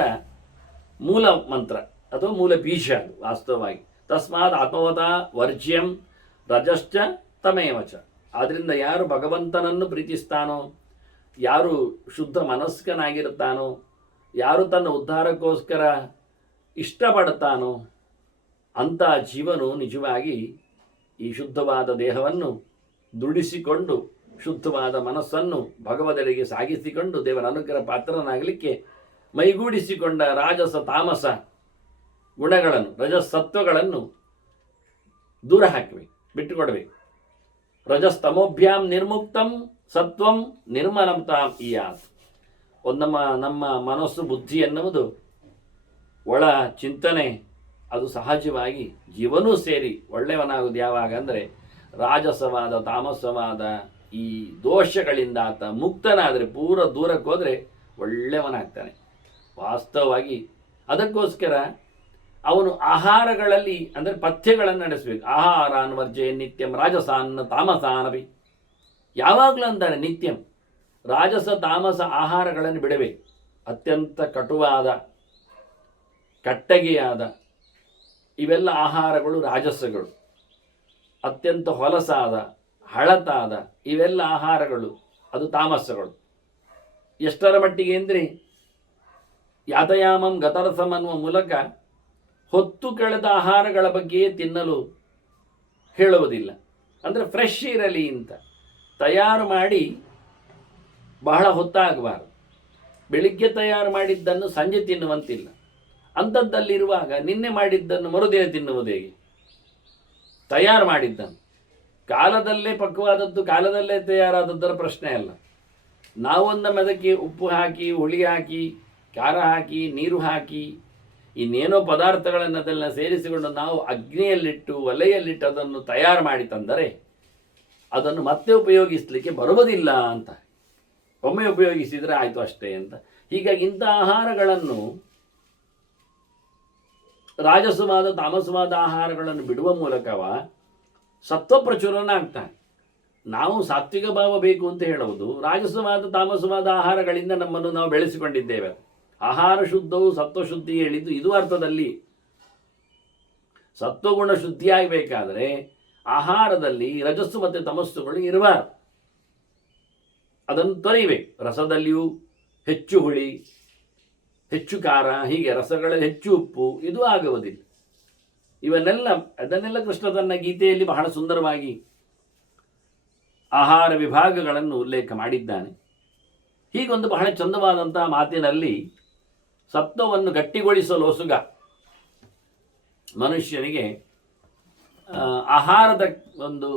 ಮೂಲ ಮಂತ್ರ ಅಥವಾ ಮೂಲ ಬೀಜ ಅದು ವಾಸ್ತವವಾಗಿ. ತಸ್ಮಾತ್ ಆತ್ಮವತ ವರ್ಜ್ಯಂ ರಜಶ್ಚ ತಮೇವಚ. ಆದ್ದರಿಂದ ಯಾರು ಭಗವಂತನನ್ನು ಪ್ರೀತಿಸ್ತಾನೋ, ಯಾರು ಶುದ್ಧ ಮನಸ್ಕನಾಗಿರ್ತಾನೋ, ಯಾರು ತನ್ನ ಉದ್ಧಾರಕ್ಕೋಸ್ಕರ ಇಷ್ಟಪಡ್ತಾನೋ ಅಂಥ ಜೀವನು ನಿಜವಾಗಿ ಈ ಶುದ್ಧವಾದ ದೇಹವನ್ನು ದುಡಿಸಿಕೊಂಡು ಶುದ್ಧವಾದ ಮನಸ್ಸನ್ನು ಭಗವದೆಡೆಗೆ ಸಾಗಿಸಿಕೊಂಡು ದೇವರ ಅನುಗ್ರಹ ಪಾತ್ರನಾಗಲಿಕ್ಕೆ ಮೈಗೂಡಿಸಿಕೊಂಡ ರಾಜಸ ತಾಮಸ ಗುಣಗಳನ್ನು, ರಜಸತ್ವಗಳನ್ನು ದೂರ ಹಾಕಬೇಕು, ಬಿಟ್ಟುಕೊಡಬೇಕು. ರಜಸ್ತಮೋಭ್ಯಾಂ ನಿರ್ಮುಕ್ತಂ ಸತ್ವಂ ನಿರ್ಮಲಂತಾಂ ಇಯಾತ್. ನಮ್ಮ ಮನಸ್ಸು ಬುದ್ಧಿ ಎನ್ನುವುದು ಒಳ ಚಿಂತನೆ, ಅದು ಸಹಜವಾಗಿ ಜೀವನೂ ಸೇರಿ ಒಳ್ಳೆಯವನಾಗುವುದು ಯಾವಾಗ ಅಂದರೆ ರಾಜಸವಾದ ತಾಮಸವಾದ ಈ ದೋಷಗಳಿಂದ ಆತ ಮುಕ್ತನಾದರೆ, ಪೂರ ದೂರಕ್ಕೆ ಹೋದರೆ ಒಳ್ಳೆಯವನಾಗ್ತಾನೆ ವಾಸ್ತವವಾಗಿ. ಅದಕ್ಕೋಸ್ಕರ ಅವನು ಆಹಾರಗಳಲ್ಲಿ ಅಂದರೆ ಪಥ್ಯಗಳನ್ನು ನಡೆಸಬೇಕು. ಆಹಾರಾನ್ ವರ್ಜೆ ನಿತ್ಯಂ ರಾಜಸಾನ್ ತಾಮಸಾನಪಿ, ಯಾವಾಗಲೂ ಅಂತಾರೆ ನಿತ್ಯಂ ರಾಜಸ ತಾಮಸ ಆಹಾರಗಳನ್ನು ಬಿಡಬೇಕು. ಅತ್ಯಂತ ಕಟುವಾದ ಕಟ್ಟಗೆಯಾದ ಇವೆಲ್ಲ ಆಹಾರಗಳು ರಾಜಸಗಳು. ಅತ್ಯಂತ ಹೊಲಸಾದ ಹಳತಾದ ಇವೆಲ್ಲ ಆಹಾರಗಳು ಅದು ತಾಮಸಗಳು. ಎಷ್ಟರ ಮಟ್ಟಿಗೆ ಅಂದರೆ ಯಾತಯಾಮಂ ಗತರಸಂ ಅನ್ನುವ ಮೂಲಕ ಹೊತ್ತು ಕಳೆದ ಆಹಾರಗಳ ಬಗ್ಗೆಯೇ ತಿನ್ನಲು ಹೇಳುವುದಿಲ್ಲ. ಅಂದರೆ ಫ್ರೆಶ್ ಇರಲಿ ಅಂತ ತಯಾರು ಮಾಡಿ ಬಹಳ ಹೊತ್ತಾಗಬಾರದು. ಬೆಳಿಗ್ಗೆ ತಯಾರು ಮಾಡಿದ್ದನ್ನು ಸಂಜೆ ತಿನ್ನುವಂತಿಲ್ಲ. ಅಂಥದ್ದಲ್ಲಿರುವಾಗ ನಿನ್ನೆ ಮಾಡಿದ್ದನ್ನು ಮರುದಿನ ತಿನ್ನುವುದು ಹೇಗೆ? ತಯಾರು ಮಾಡಿದ್ದನ್ನು ಕಾಲದಲ್ಲೇ ಪಕ್ವಾದದ್ದು ಕಾಲದಲ್ಲೇ ತಯಾರಾದದ್ದರ ಪ್ರಶ್ನೆ ಅಲ್ಲ. ನಾವೊಂದೊಮ್ಮೆ ಅದಕ್ಕೆ ಉಪ್ಪು ಹಾಕಿ ಹುಳಿ ಹಾಕಿ ಖಾರ ಹಾಕಿ ನೀರು ಹಾಕಿ ಇನ್ನೇನೋ ಪದಾರ್ಥಗಳನ್ನು ಅದೆಲ್ಲ ಸೇರಿಸಿಕೊಂಡು ನಾವು ಅಗ್ನಿಯಲ್ಲಿಟ್ಟು ಒಲೆಯಲ್ಲಿಟ್ಟು ಅದನ್ನು ತಯಾರು ಮಾಡಿ ತಂದರೆ ಅದನ್ನು ಮತ್ತೆ ಉಪಯೋಗಿಸಲಿಕ್ಕೆ ಬರುವುದಿಲ್ಲ ಅಂತ. ಒಮ್ಮೆ ಉಪಯೋಗಿಸಿದರೆ ಆಯಿತು ಅಷ್ಟೇ ಅಂತ. ಹೀಗಾಗಿ ಇಂಥ ಆಹಾರಗಳನ್ನು ರಾಜಸವಾದ ತಾಮಸವಾದ ಆಹಾರಗಳನ್ನು ಬಿಡುವ ಮೂಲಕವ ಸತ್ವಪ್ರಚುರನಾಗ್ತಾನೆ. ನಾವು ಸಾತ್ವಿಕ ಭಾವ ಬೇಕು ಅಂತ ಹೇಳುವುದು ರಾಜಸವಾದ ತಾಮಸವಾದ ಆಹಾರಗಳಿಂದ ನಮ್ಮನ್ನು ನಾವು ಬೆಳೆಸಿಕೊಂಡಿದ್ದೇವೆ. ಆಹಾರ ಶುದ್ಧವು ಸತ್ವಶುದ್ಧಿ ಹೇಳಿದ್ದು ಇದು ಅರ್ಥದಲ್ಲಿ. ಸತ್ವಗುಣ ಶುದ್ಧಿಯಾಗಬೇಕಾದರೆ ಆಹಾರದಲ್ಲಿ ರಜಸ್ಸು ಮತ್ತು ತಮಸ್ಸುಗಳು ಇರಬಾರದು. ಅದನ್ನು ತೊರೆಯಬೇಕು. ರಸದಲ್ಲಿಯೂ ಹೆಚ್ಚು ಹುಳಿ ಹೆಚ್ಚು ಖಾರ ಹೀಗೆ ರಸಗಳಲ್ಲಿ ಹೆಚ್ಚು ಉಪ್ಪು ಇದು ಆಗುವುದಿಲ್ಲ. ಅದನ್ನೆಲ್ಲ ಕೃಷ್ಣ ತನ್ನ ಗೀತೆಯಲ್ಲಿ ಬಹಳ ಸುಂದರವಾಗಿ ಆಹಾರ ವಿಭಾಗಗಳನ್ನು ಉಲ್ಲೇಖ ಮಾಡಿದ್ದಾನೆ. ಹೀಗೊಂದು ಬಹಳ ಚಂದವಾದಂತಹ ಮಾತಿನಲ್ಲಿ ಸತ್ವವನ್ನು ಗಟ್ಟಿಗೊಳಿಸಲೋಸುಗ ಮನುಷ್ಯನಿಗೆ ಆಹಾರದ ಒಂದು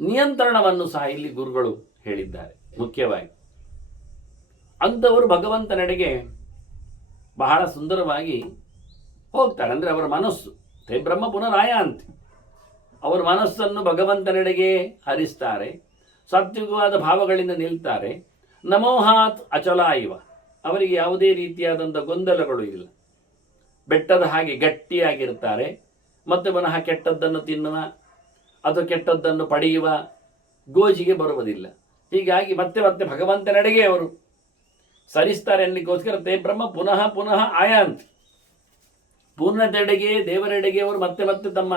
ನಿಯಂತ್ರಣವನ್ನು ಸಹ ಇಲ್ಲಿ ಗುರುಗಳು ಹೇಳಿದ್ದಾರೆ. ಮುಖ್ಯವಾಗಿ ಅಂಥವರು ಭಗವಂತನೆಡೆಗೆ ಬಹಳ ಸುಂದರವಾಗಿ ಹೋಗ್ತಾರೆ. ಅಂದರೆ ಅವರ ಮನಸ್ಸು ತೇ ಬ್ರಹ್ಮ ಪುನರಾಯಾಂತಿ, ಅವರ ಮನಸ್ಸನ್ನು ಭಗವಂತನೆಡೆಗೆ ಹರಿಸ್ತಾರೆ. ಸಾತ್ವಿಕವಾದ ಭಾವಗಳಿಂದ ನಿಲ್ತಾರೆ. ನಮೋಹಾತ್ ಅಚಲ ಇವ, ಅವರಿಗೆ ಯಾವುದೇ ರೀತಿಯಾದಂಥ ಗೊಂದಲಗಳು ಇಲ್ಲ. ಬೆಟ್ಟದ ಹಾಗೆ ಗಟ್ಟಿಯಾಗಿರ್ತಾರೆ. ಮತ್ತೆ ಪುನಃ ಕೆಟ್ಟದ್ದನ್ನು ತಿನ್ನುವ ಅಥವಾ ಕೆಟ್ಟದ್ದನ್ನು ಪಡೆಯುವ ಗೋಜಿಗೆ ಬರುವುದಿಲ್ಲ. ಹೀಗಾಗಿ ಮತ್ತೆ ಮತ್ತೆ ಭಗವಂತನೆಡೆಗೆ ಅವರು ಸರಿಸ್ತಾರೆ ಅನ್ನಲಿಕ್ಕೋಸ್ಕರ ತೇ ಬ್ರಹ್ಮ ಪುನಃ ಪುನಃ ಆಯಾಂತ್, ಪೂರ್ಣತೆಡೆಗೆ ದೇವರೆಡೆಗೆ ಅವರು ಮತ್ತೆ ಮತ್ತೆ ತಮ್ಮ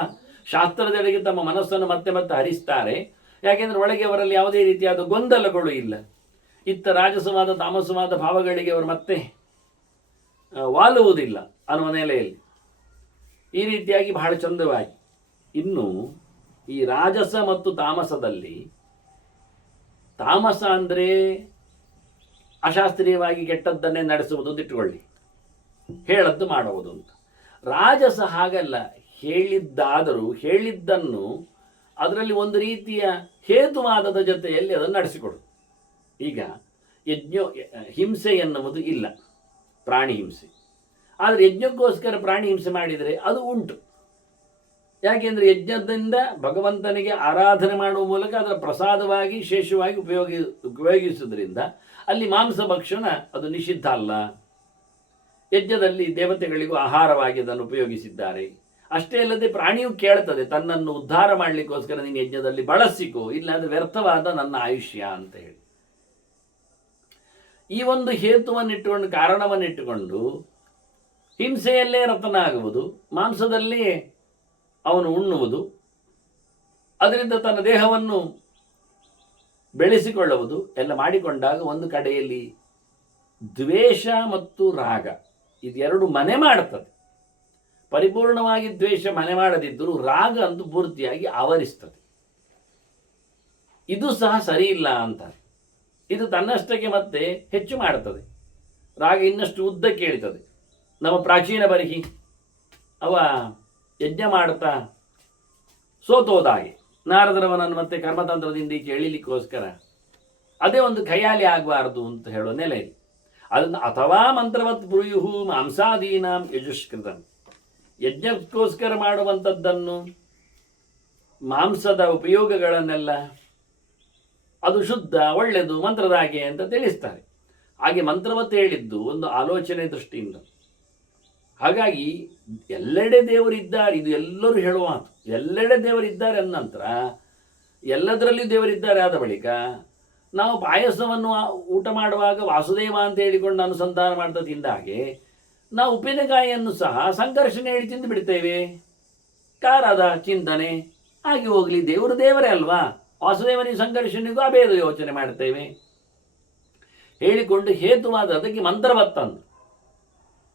ಶಾಸ್ತ್ರದೆಡೆಗೆ ತಮ್ಮ ಮನಸ್ಸನ್ನು ಮತ್ತೆ ಮತ್ತೆ ಹರಿಸ್ತಾರೆ. ಯಾಕೆಂದರೆ ಒಳಗೆ ಅವರಲ್ಲಿ ಯಾವುದೇ ರೀತಿಯಾದ ಗೊಂದಲಗಳು ಇಲ್ಲ. ಇತ್ತ ರಾಜಸವಾದ ತಾಮಸವಾದ ಭಾವಗಳಿಗೆ ಅವರು ಮತ್ತೆ ವಾಲುವುದಿಲ್ಲ ಅನ್ನುವ ನೆಲೆಯಲ್ಲಿ ಈ ರೀತಿಯಾಗಿ ಬಹಳ ಚಂದವಾಗಿ. ಇನ್ನು ಈ ರಾಜಸ ಮತ್ತು ತಾಮಸದಲ್ಲಿ ತಾಮಸ ಅಂದರೆ ಅಶಾಸ್ತ್ರೀಯವಾಗಿ ಕೆಟ್ಟದ್ದನ್ನೇ ನಡೆಸುವುದು ಅಂತ ಇಟ್ಟುಕೊಳ್ಳಿ, ಹೇಳದ್ದು ಮಾಡುವುದು ಅಂತ. ರಾಜಸ ಹಾಗಲ್ಲ, ಹೇಳಿದ್ದಾದರೂ ಹೇಳಿದ್ದನ್ನು ಅದರಲ್ಲಿ ಒಂದು ರೀತಿಯ ಹೇತುವಾದದ ಜೊತೆಯಲ್ಲಿ ಅದನ್ನು ನಡೆಸಿಕೊಡು. ಈಗ ಹಿಂಸೆ ಎನ್ನುವುದು ಇಲ್ಲ, ಪ್ರಾಣಿ ಹಿಂಸೆ. ಆದರೆ ಯಜ್ಞಕ್ಕೋಸ್ಕರ ಪ್ರಾಣಿ ಹಿಂಸೆ ಮಾಡಿದರೆ ಅದು ಉಂಟು. ಯಾಕೆಂದರೆ ಯಜ್ಞದಿಂದ ಭಗವಂತನಿಗೆ ಆರಾಧನೆ ಮಾಡುವ ಮೂಲಕ ಅದರ ಪ್ರಸಾದವಾಗಿ ಶೇಷವಾಗಿ ಉಪಯೋಗಿಸುವುದರಿಂದ ಅಲ್ಲಿ ಮಾಂಸ ಭಕ್ಷಣ ಅದು ನಿಷಿದ್ಧ ಅಲ್ಲ. ಯಜ್ಞದಲ್ಲಿ ದೇವತೆಗಳಿಗೂ ಆಹಾರವಾಗಿ ಅದನ್ನು ಉಪಯೋಗಿಸಿದ್ದಾರೆ. ಅಷ್ಟೇ ಅಲ್ಲದೆ ಪ್ರಾಣಿಯು ಕೇಳ್ತದೆ, ತನ್ನನ್ನು ಉದ್ಧಾರ ಮಾಡಲಿಕ್ಕೋಸ್ಕರ ನೀನು ಯಜ್ಞದಲ್ಲಿ ಬಳಸಿಕೋ, ಇಲ್ಲಾಂದರೆ ವ್ಯರ್ಥವಾದ ನನ್ನ ಆಯುಷ್ಯ ಅಂತ ಹೇಳಿ. ಈ ಒಂದು ಹೇತುವನ್ನಿಟ್ಟುಕೊಂಡು ಕಾರಣವನ್ನಿಟ್ಟುಕೊಂಡು ಹಿಂಸೆಯಲ್ಲೇ ರತನ ಆಗುವುದು, ಮಾಂಸದಲ್ಲಿ ಅವನು ಉಣ್ಣುವುದು, ಅದರಿಂದ ತನ್ನ ದೇಹವನ್ನು ಬೆಳೆಸಿಕೊಳ್ಳುವುದು ಎಲ್ಲ ಮಾಡಿಕೊಂಡಾಗ ಒಂದು ಕಡೆಯಲ್ಲಿ ದ್ವೇಷ ಮತ್ತು ರಾಗ ಇದೆರಡು ಮನೆ ಮಾಡುತ್ತದೆ. ಪರಿಪೂರ್ಣವಾಗಿ ದ್ವೇಷ ಮನೆ ಮಾಡದಿದ್ದರೂ ರಾಗ ಅಂತೂ ಪೂರ್ತಿಯಾಗಿ ಆವರಿಸ್ತದೆ. ಇದು ಸಹ ಸರಿ ಇಲ್ಲ ಅಂತ. ಇದು ತನ್ನಷ್ಟಕ್ಕೆ ಮತ್ತೆ ಹೆಚ್ಚು ಮಾಡುತ್ತದೆ. ರಾಗ ಇನ್ನಷ್ಟು ಉದ್ದ ಕೇಳ್ತದೆ. ನಮ್ಮ ಪ್ರಾಚೀನ ಬರಿಹಿ ಅವ ಯಜ್ಞ ಮಾಡುತ್ತಾ ಸೋತೋದಾಗೆ ನಾರದರವನನ್ನು ಮತ್ತೆ ಕರ್ಮತಂತ್ರದಿಂದ ಈಚೆ ಎಳಿಲಿಕ್ಕೋಸ್ಕರ ಅದೇ ಒಂದು ಖಯಾಲಿ ಆಗಬಾರದು ಅಂತ ಹೇಳೋ ನೆಲೆಯಲ್ಲಿ ಅದನ್ನು ಅಥವಾ ಮಂತ್ರವತ್ ಬ್ರೂಯುಹು ಮಾಂಸಾದೀನಾಂ ಯಜುಷ್ಕೃತಂ, ಯಜ್ಞಕ್ಕೋಸ್ಕರ ಮಾಡುವಂಥದ್ದನ್ನು ಮಾಂಸದ ಉಪಯೋಗಗಳನ್ನೆಲ್ಲ ಅದು ಶುದ್ಧ ಒಳ್ಳೆಯದು ಮಂತ್ರದ ಹಾಗೆ ಅಂತ ತಿಳಿಸ್ತಾರೆ. ಹಾಗೆ ಮಂತ್ರವತ್ತು ಹೇಳಿದ್ದು ಒಂದು ಆಲೋಚನೆ ದೃಷ್ಟಿಯಿಂದ. ಹಾಗಾಗಿ ಎಲ್ಲೆಡೆ ದೇವರಿದ್ದಾರೆ, ಇದು ಎಲ್ಲರೂ ಹೇಳುವ ಮಾತು. ಎಲ್ಲೆಡೆ ದೇವರಿದ್ದಾರೆ ಅಂದ ನಂತರ ಎಲ್ಲದರಲ್ಲಿ ದೇವರಿದ್ದಾರೆ ಆದ ಬಳಿಕ ನಾವು ಪಾಯಸವನ್ನು ಊಟ ಮಾಡುವಾಗ ವಾಸುದೇವ ಅಂತ ಹೇಳಿಕೊಂಡು ಅನುಸಂಧಾನ ಮಾಡ್ತಾ ತಿಂದ ಹಾಗೆ ನಾವು ಉಪ್ಪಿನಕಾಯಿಯನ್ನು ಸಹ ಸಂಘರ್ಷಣೆ ಹೇಳಿ ತಿಂದು ಬಿಡ್ತೇವೆ. ಕಾರದ ಚಿಂತನೆ ಆಗಿ ಹೋಗಲಿ, ದೇವರು ದೇವರೇ ಅಲ್ವಾ, ವಾಸುದೇವನಿಗೆ ಸಂಘರ್ಷಣೆಗೂ ಅಭೇದ ಯೋಚನೆ ಮಾಡ್ತೇವೆ ಹೇಳಿಕೊಂಡು ಹೇತುವಾದ ಅದಕ್ಕೆ ಮಂತ್ರವತ್ತಂದು,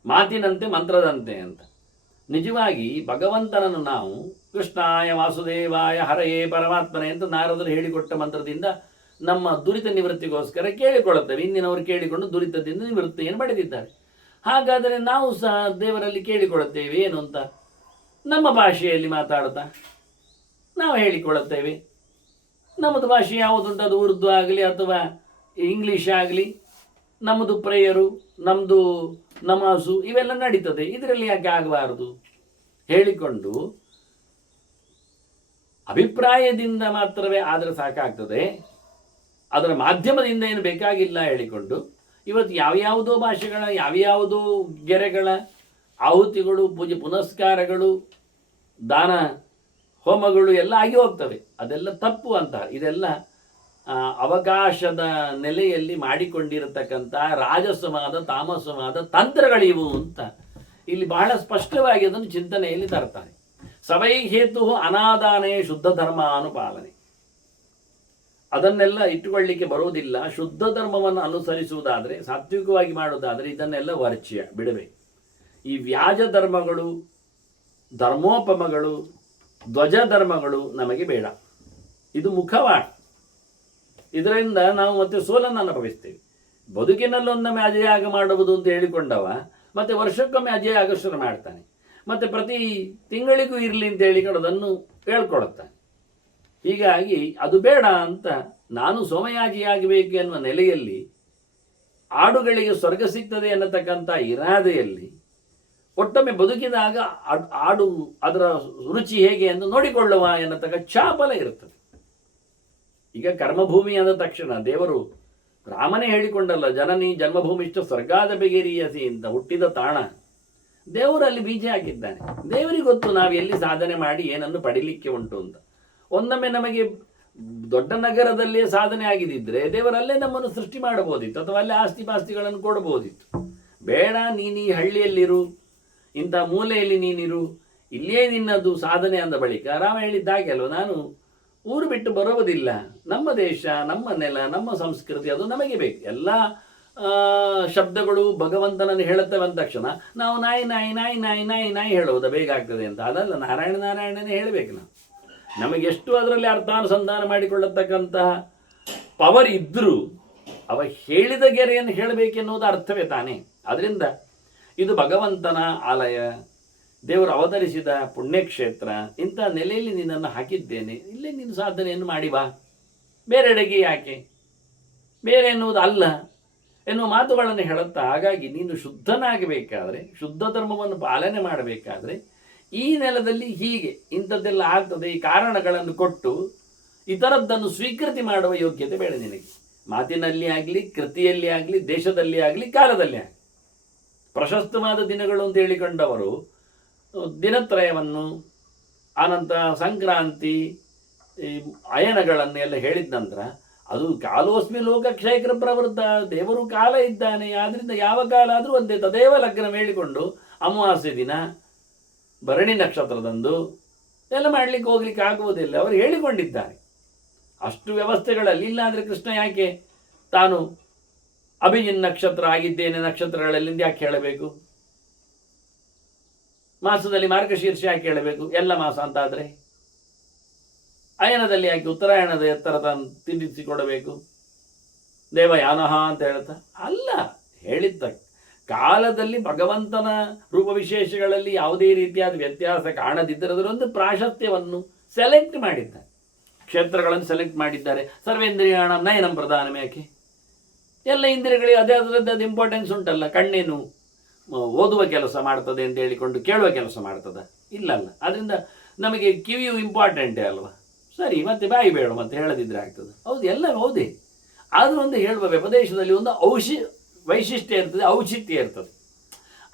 ಮಾತಿನಂತೆ ಮಂತ್ರದಂತೆ ಅಂತ. ನಿಜವಾಗಿ ಭಗವಂತನನ್ನು ನಾವು ಕೃಷ್ಣಾಯ ವಾಸುದೇವಾಯ ಹರಯೇ ಪರಮಾತ್ಮನೆ ಅಂತ ನಾರದರು ಹೇಳಿಕೊಟ್ಟ ಮಂತ್ರದಿಂದ ನಮ್ಮ ದುರಿತ ನಿವೃತ್ತಿಗೋಸ್ಕರ ಕೇಳಿಕೊಳ್ಳುತ್ತೇವೆ. ಇಂದಿನವರು ಕೇಳಿಕೊಂಡು ದುರಿತದಿಂದ ನಿವೃತ್ತಿಯನ್ನು ಪಡೆದಿದ್ದಾರೆ. ಹಾಗಾದರೆ ನಾವು ಸಹ ದೇವರಲ್ಲಿ ಕೇಳಿಕೊಳ್ಳುತ್ತೇವೆ ಏನು ಅಂತ ನಮ್ಮ ಭಾಷೆಯಲ್ಲಿ ಮಾತಾಡ್ತಾ ನಾವು ಹೇಳಿಕೊಳ್ಳುತ್ತೇವೆ. ನಮ್ಮದು ಭಾಷೆ ಯಾವುದುಂಟು, ಅದು ಉರ್ದು ಆಗಲಿ ಅಥವಾ ಇಂಗ್ಲೀಷ್ ಆಗಲಿ, ನಮ್ಮದು ಪ್ರೇಯರು, ನಮ್ಮದು ನಮಾಜು ಇವೆಲ್ಲ ನಡೀತದೆ. ಇದರಲ್ಲಿ ಯಾಕೆ ಆಗಬಾರದು ಹೇಳಿಕೊಂಡು ಅಭಿಪ್ರಾಯದಿಂದ ಮಾತ್ರವೇ ಆದರೆ ಸಾಕಾಗ್ತದೆ, ಅದರ ಮಾಧ್ಯಮದಿಂದ ಏನು ಬೇಕಾಗಿಲ್ಲ ಹೇಳಿಕೊಂಡು ಇವತ್ತು ಯಾವ್ಯಾವುದೋ ಭಾಷೆಗಳ ಯಾವ್ಯಾವುದೋ ಗೆರೆಗಳ ಆಹುತಿಗಳು, ಪೂಜೆ ಪುನಸ್ಕಾರಗಳು, ದಾನ ಹೋಮಗಳು ಎಲ್ಲ ಆಗಿ ಹೋಗ್ತವೆ. ಅದೆಲ್ಲ ತಪ್ಪು ಅಂತ. ಇದೆಲ್ಲ ಅವಕಾಶದ ನೆಲೆಯಲ್ಲಿ ಮಾಡಿಕೊಂಡಿರತಕ್ಕಂಥ ರಾಜಸವಾದ ತಾಮಸವಾದ ತಂತ್ರಗಳಿವು ಅಂತ ಇಲ್ಲಿ ಬಹಳ ಸ್ಪಷ್ಟವಾಗಿ ಅದನ್ನು ಚಿಂತನೆಯಲ್ಲಿ ತರ್ತಾರೆ. ಸವೈ ಹೇತು ಅನಾದಾನೇ ಶುದ್ಧ ಧರ್ಮ ಅನುಪಾಲನೆ, ಅದನ್ನೆಲ್ಲ ಇಟ್ಟುಕೊಳ್ಳಿಕ್ಕೆ ಬರುವುದಿಲ್ಲ. ಶುದ್ಧ ಧರ್ಮವನ್ನು ಅನುಸರಿಸುವುದಾದರೆ, ಸಾತ್ವಿಕವಾಗಿ ಮಾಡುವುದಾದರೆ ಇದನ್ನೆಲ್ಲ ವರ್ಚ್ಯ ಬಿಡಬೇಕು. ಈ ವ್ಯಾಜ ಧರ್ಮಗಳು, ಧರ್ಮೋಪಮಗಳು, ಧ್ವಜ ಧರ್ಮಗಳು ನಮಗೆ ಬೇಡ. ಇದು ಮುಖವಾಡ. ಇದರಿಂದ ನಾವು ಮತ್ತೆ ಸೋಲನ್ನು ಅನುಭವಿಸ್ತೇವೆ. ಬದುಕಿನಲ್ಲೊಂದೊಮ್ಮೆ ಅಜಯಾಗ ಮಾಡುವುದು ಅಂತ ಹೇಳಿಕೊಂಡವ ಮತ್ತೆ ವರ್ಷಕ್ಕೊಮ್ಮೆ ಅಜಯಾಗ ಶುರು ಮಾಡ್ತಾನೆ, ಮತ್ತೆ ಪ್ರತಿ ತಿಂಗಳಿಗೂ ಇರಲಿ ಅಂತ ಹೇಳಿಕೊಂಡು ಅದನ್ನು ಹೇಳ್ಕೊಳುತ್ತಾನೆ. ಹೀಗಾಗಿ ಅದು ಬೇಡ ಅಂತ ನಾನು ಸೋಮಯಾಜಿಯಾಗಬೇಕು ಎನ್ನುವ ನೆಲೆಯಲ್ಲಿ, ಆಡುಗಳಿಗೆ ಸ್ವರ್ಗ ಸಿಗ್ತದೆ ಎನ್ನತಕ್ಕಂಥ ಇರಾದೆಯಲ್ಲಿ ಒಟ್ಟೊಮ್ಮೆ ಬದುಕಿದಾಗ ಆಡು ಅದರ ರುಚಿ ಹೇಗೆ ಎಂದು ನೋಡಿಕೊಳ್ಳುವ ಎನ್ನತಕ್ಕ ಚಾಪಲ ಇರುತ್ತದೆ. ಈಗ ಕರ್ಮಭೂಮಿ ಅಂದ ತಕ್ಷಣ ದೇವರು ರಾಮನೇ ಹೇಳಿಕೊಂಡಲ್ಲ, ಜನನಿ ಜನ್ಮಭೂಮಿಷ್ಟ ಸ್ವರ್ಗಾದ ಬೆಗೆರಿಯಸಿ ಅಂತ, ಹುಟ್ಟಿದ ತಾಣ ದೇವರಲ್ಲಿ ಬೀಜ ಹಾಕಿದ್ದಾನೆ. ದೇವರಿಗೆ ಗೊತ್ತು ನಾವು ಎಲ್ಲಿ ಸಾಧನೆ ಮಾಡಿ ಏನನ್ನು ಪಡಿಲಿಕ್ಕೆ ಉಂಟು ಅಂತ. ಒಂದೊಮ್ಮೆ ನಮಗೆ ದೊಡ್ಡ ನಗರದಲ್ಲೇ ಸಾಧನೆ ಆಗಿದ್ದಿದ್ರೆ ದೇವರಲ್ಲೇ ನಮ್ಮನ್ನು ಸೃಷ್ಟಿ ಮಾಡಬಹುದಿತ್ತು, ಅಥವಾ ಅಲ್ಲೇ ಆಸ್ತಿ ಪಾಸ್ತಿಗಳನ್ನು ಕೊಡಬಹುದಿತ್ತು. ಬೇಡ, ನೀನು ಈ ಹಳ್ಳಿಯಲ್ಲಿರು, ಇಂಥ ಮೂಲೆಯಲ್ಲಿ ನೀನಿರು, ಇಲ್ಲೇ ನಿನ್ನದು ಸಾಧನೆ ಅಂದ ಬಳಿಕ ರಾಮ ಹೇಳಿದ್ದಾಗೆ ಅಲ್ವ, ನಾನು ಊರು ಬಿಟ್ಟು ಬರುವುದಿಲ್ಲ, ನಮ್ಮ ದೇಶ, ನಮ್ಮ ನೆಲ, ನಮ್ಮ ಸಂಸ್ಕೃತಿ ಅದು ನಮಗೆ ಬೇಕು. ಎಲ್ಲ ಶಬ್ದಗಳು ಭಗವಂತನನ್ನು ಹೇಳುತ್ತವೆ ಅಂದ ತಕ್ಷಣ ನಾವು ನಾಯಿ ನಾಯಿ ನಾಯಿ ನಾಯಿ ನಾಯಿ ನಾಯಿ ಹೇಳುವುದ ಬೇಗ ಆಗ್ತದೆ ಅಂತ, ಅದಲ್ಲ, ನಾರಾಯಣ ನಾರಾಯಣನೇ ಹೇಳಬೇಕು. ನಾವು ನಮಗೆಷ್ಟು ಅದರಲ್ಲಿ ಅರ್ಥಾನುಸಂಧಾನ ಮಾಡಿಕೊಳ್ಳತಕ್ಕಂತಹ ಪವರ್ ಇದ್ದರೂ ಅವ ಹೇಳಿದ ಗೆರೆಯನ್ನು ಹೇಳಬೇಕೆನ್ನುವುದು ಅರ್ಥವೇ ತಾನೇ. ಅದರಿಂದ ಇದು ಭಗವಂತನ ಆಲಯ, ದೇವರು ಅವತರಿಸಿದ ಪುಣ್ಯಕ್ಷೇತ್ರ, ಇಂಥ ನೆಲೆಯಲ್ಲಿ ನಿನ್ನನ್ನು ಹಾಕಿದ್ದೇನೆ, ಇಲ್ಲೇ ನೀನು ಸಾಧನೆಯನ್ನು ಮಾಡಿ ಬಾ, ಬೇರೆಡೆಗೆ ಯಾಕೆ, ಬೇರೆ ಎನ್ನುವುದು ಅಲ್ಲ ಎನ್ನುವ ಮಾತುಗಳನ್ನು ಹೇಳುತ್ತಾ. ಹಾಗಾಗಿ ನೀನು ಶುದ್ಧನಾಗಬೇಕಾದ್ರೆ, ಶುದ್ಧ ಧರ್ಮವನ್ನು ಪಾಲನೆ ಮಾಡಬೇಕಾದ್ರೆ ಈ ನೆಲದಲ್ಲಿ ಹೀಗೆ ಇಂಥದ್ದೆಲ್ಲ ಆಗ್ತದೆ, ಈ ಕಾರಣಗಳನ್ನು ಕೊಟ್ಟು ಇತರದ್ದನ್ನು ಸ್ವೀಕೃತಿ ಮಾಡುವ ಯೋಗ್ಯತೆ ಬೇಡ ನಿನಗೆ. ಮಾತಿನಲ್ಲಿ ಆಗಲಿ, ಕೃತಿಯಲ್ಲಿ ಆಗಲಿ, ದೇಶದಲ್ಲಿ ಆಗಲಿ, ಕಾಲದಲ್ಲಿ ಆಗಲಿ. ಪ್ರಶಸ್ತವಾದ ದಿನಗಳು ಅಂತ ಹೇಳಿಕೊಂಡವರು ದಿನತ್ರಯವನ್ನು, ಆನಂತರ ಸಂಕ್ರಾಂತಿ, ಅಯನಗಳನ್ನು ಎಲ್ಲ ಹೇಳಿದ ನಂತರ ಅದು ಕಾಲೋಸ್ಮಿ ಲೋಕಕ್ಷೇತ್ರ ಪ್ರವೃತ್ತ, ದೇವರು ಕಾಲ ಇದ್ದಾನೆ, ಆದ್ದರಿಂದ ಯಾವ ಕಾಲ ಆದರೂ ಒಂದೇ, ತದೇವ ಲಗ್ನ ಹೇಳಿಕೊಂಡು ಅಮಾವಾಸ್ಯೆ ದಿನ ಭರಣಿ ನಕ್ಷತ್ರದಂದು ಎಲ್ಲ ಮಾಡಲಿಕ್ಕೆ ಹೋಗ್ಲಿಕ್ಕೆ ಆಗುವುದಿಲ್ಲ. ಅವರು ಹೇಳಿಕೊಂಡಿದ್ದಾರೆ ಅಷ್ಟು ವ್ಯವಸ್ಥೆಗಳಲ್ಲಿ. ಇಲ್ಲಾಂದರೆ ಕೃಷ್ಣ ಯಾಕೆ ತಾನು ಅಭಿಜಿನ್ ನಕ್ಷತ್ರ ಆಗಿದ್ದೇನೆ ನಕ್ಷತ್ರಗಳಲ್ಲಿಂದ ಯಾಕೆ ಹೇಳಬೇಕು? ಮಾಸದಲ್ಲಿ ಮಾರ್ಗಶೀರ್ಷ ಯಾಕೆ ಹೇಳಬೇಕು? ಎಲ್ಲ ಮಾಸ ಅಂತ ಆದರೆ ಅಯನದಲ್ಲಿ ಯಾಕೆ ಉತ್ತರಾಯಣದ ಎತ್ತರದ ತಿನ್ನಿಸಿಕೊಡಬೇಕು? ದೇವಯಾನಃ ಅಂತ ಹೇಳ್ತಾ ಅಲ್ಲ, ಹೇಳಿದ್ದ ಕಾಲದಲ್ಲಿ ಭಗವಂತನ ರೂಪ ವಿಶೇಷಗಳಲ್ಲಿ ಯಾವುದೇ ರೀತಿಯಾದ ವ್ಯತ್ಯಾಸ ಕಾಣದಿದ್ದರದರೊಂದು ಪ್ರಾಶಸ್ತ್ಯವನ್ನು ಸೆಲೆಕ್ಟ್ ಮಾಡಿದ್ದಾರೆ, ಕ್ಷೇತ್ರಗಳನ್ನು ಸೆಲೆಕ್ಟ್ ಮಾಡಿದ್ದಾರೆ. ಸರ್ವೇಂದ್ರಿಯಾಣ ನಯನಂ ಪ್ರಧಾನ, ಯಾಕೆ ಎಲ್ಲ ಇಂದ್ರಿಯಗಳಿಗೆ ಅದೇ ಅದರದ್ದು ಇಂಪಾರ್ಟೆನ್ಸ್ ಉಂಟಲ್ಲ. ಕಣ್ಣೇನು ಓದುವ ಕೆಲಸ ಮಾಡ್ತದೆ ಅಂತ ಹೇಳಿಕೊಂಡು ಕೇಳುವ ಕೆಲಸ ಮಾಡ್ತದ? ಇಲ್ಲಲ್ಲ. ಅದರಿಂದ ನಮಗೆ ಕಿವಿಯು ಇಂಪಾರ್ಟೆಂಟೇ ಅಲ್ವಾ? ಸರಿ, ಮತ್ತೆ ಬಾಯಿ ಬೇಡ ಮತ್ತೆ ಹೇಳದಿದ್ರೆ ಆಗ್ತದೆ. ಹೌದು, ಎಲ್ಲ ಹೌದೇ. ಆದರೂ ಒಂದು ಹೇಳುವ ವ್ಯಪದೇಶದಲ್ಲಿ ಒಂದು ವೈಶಿಷ್ಟ್ಯ ಇರ್ತದೆ, ಔಚಿತ್ಯ ಇರ್ತದೆ.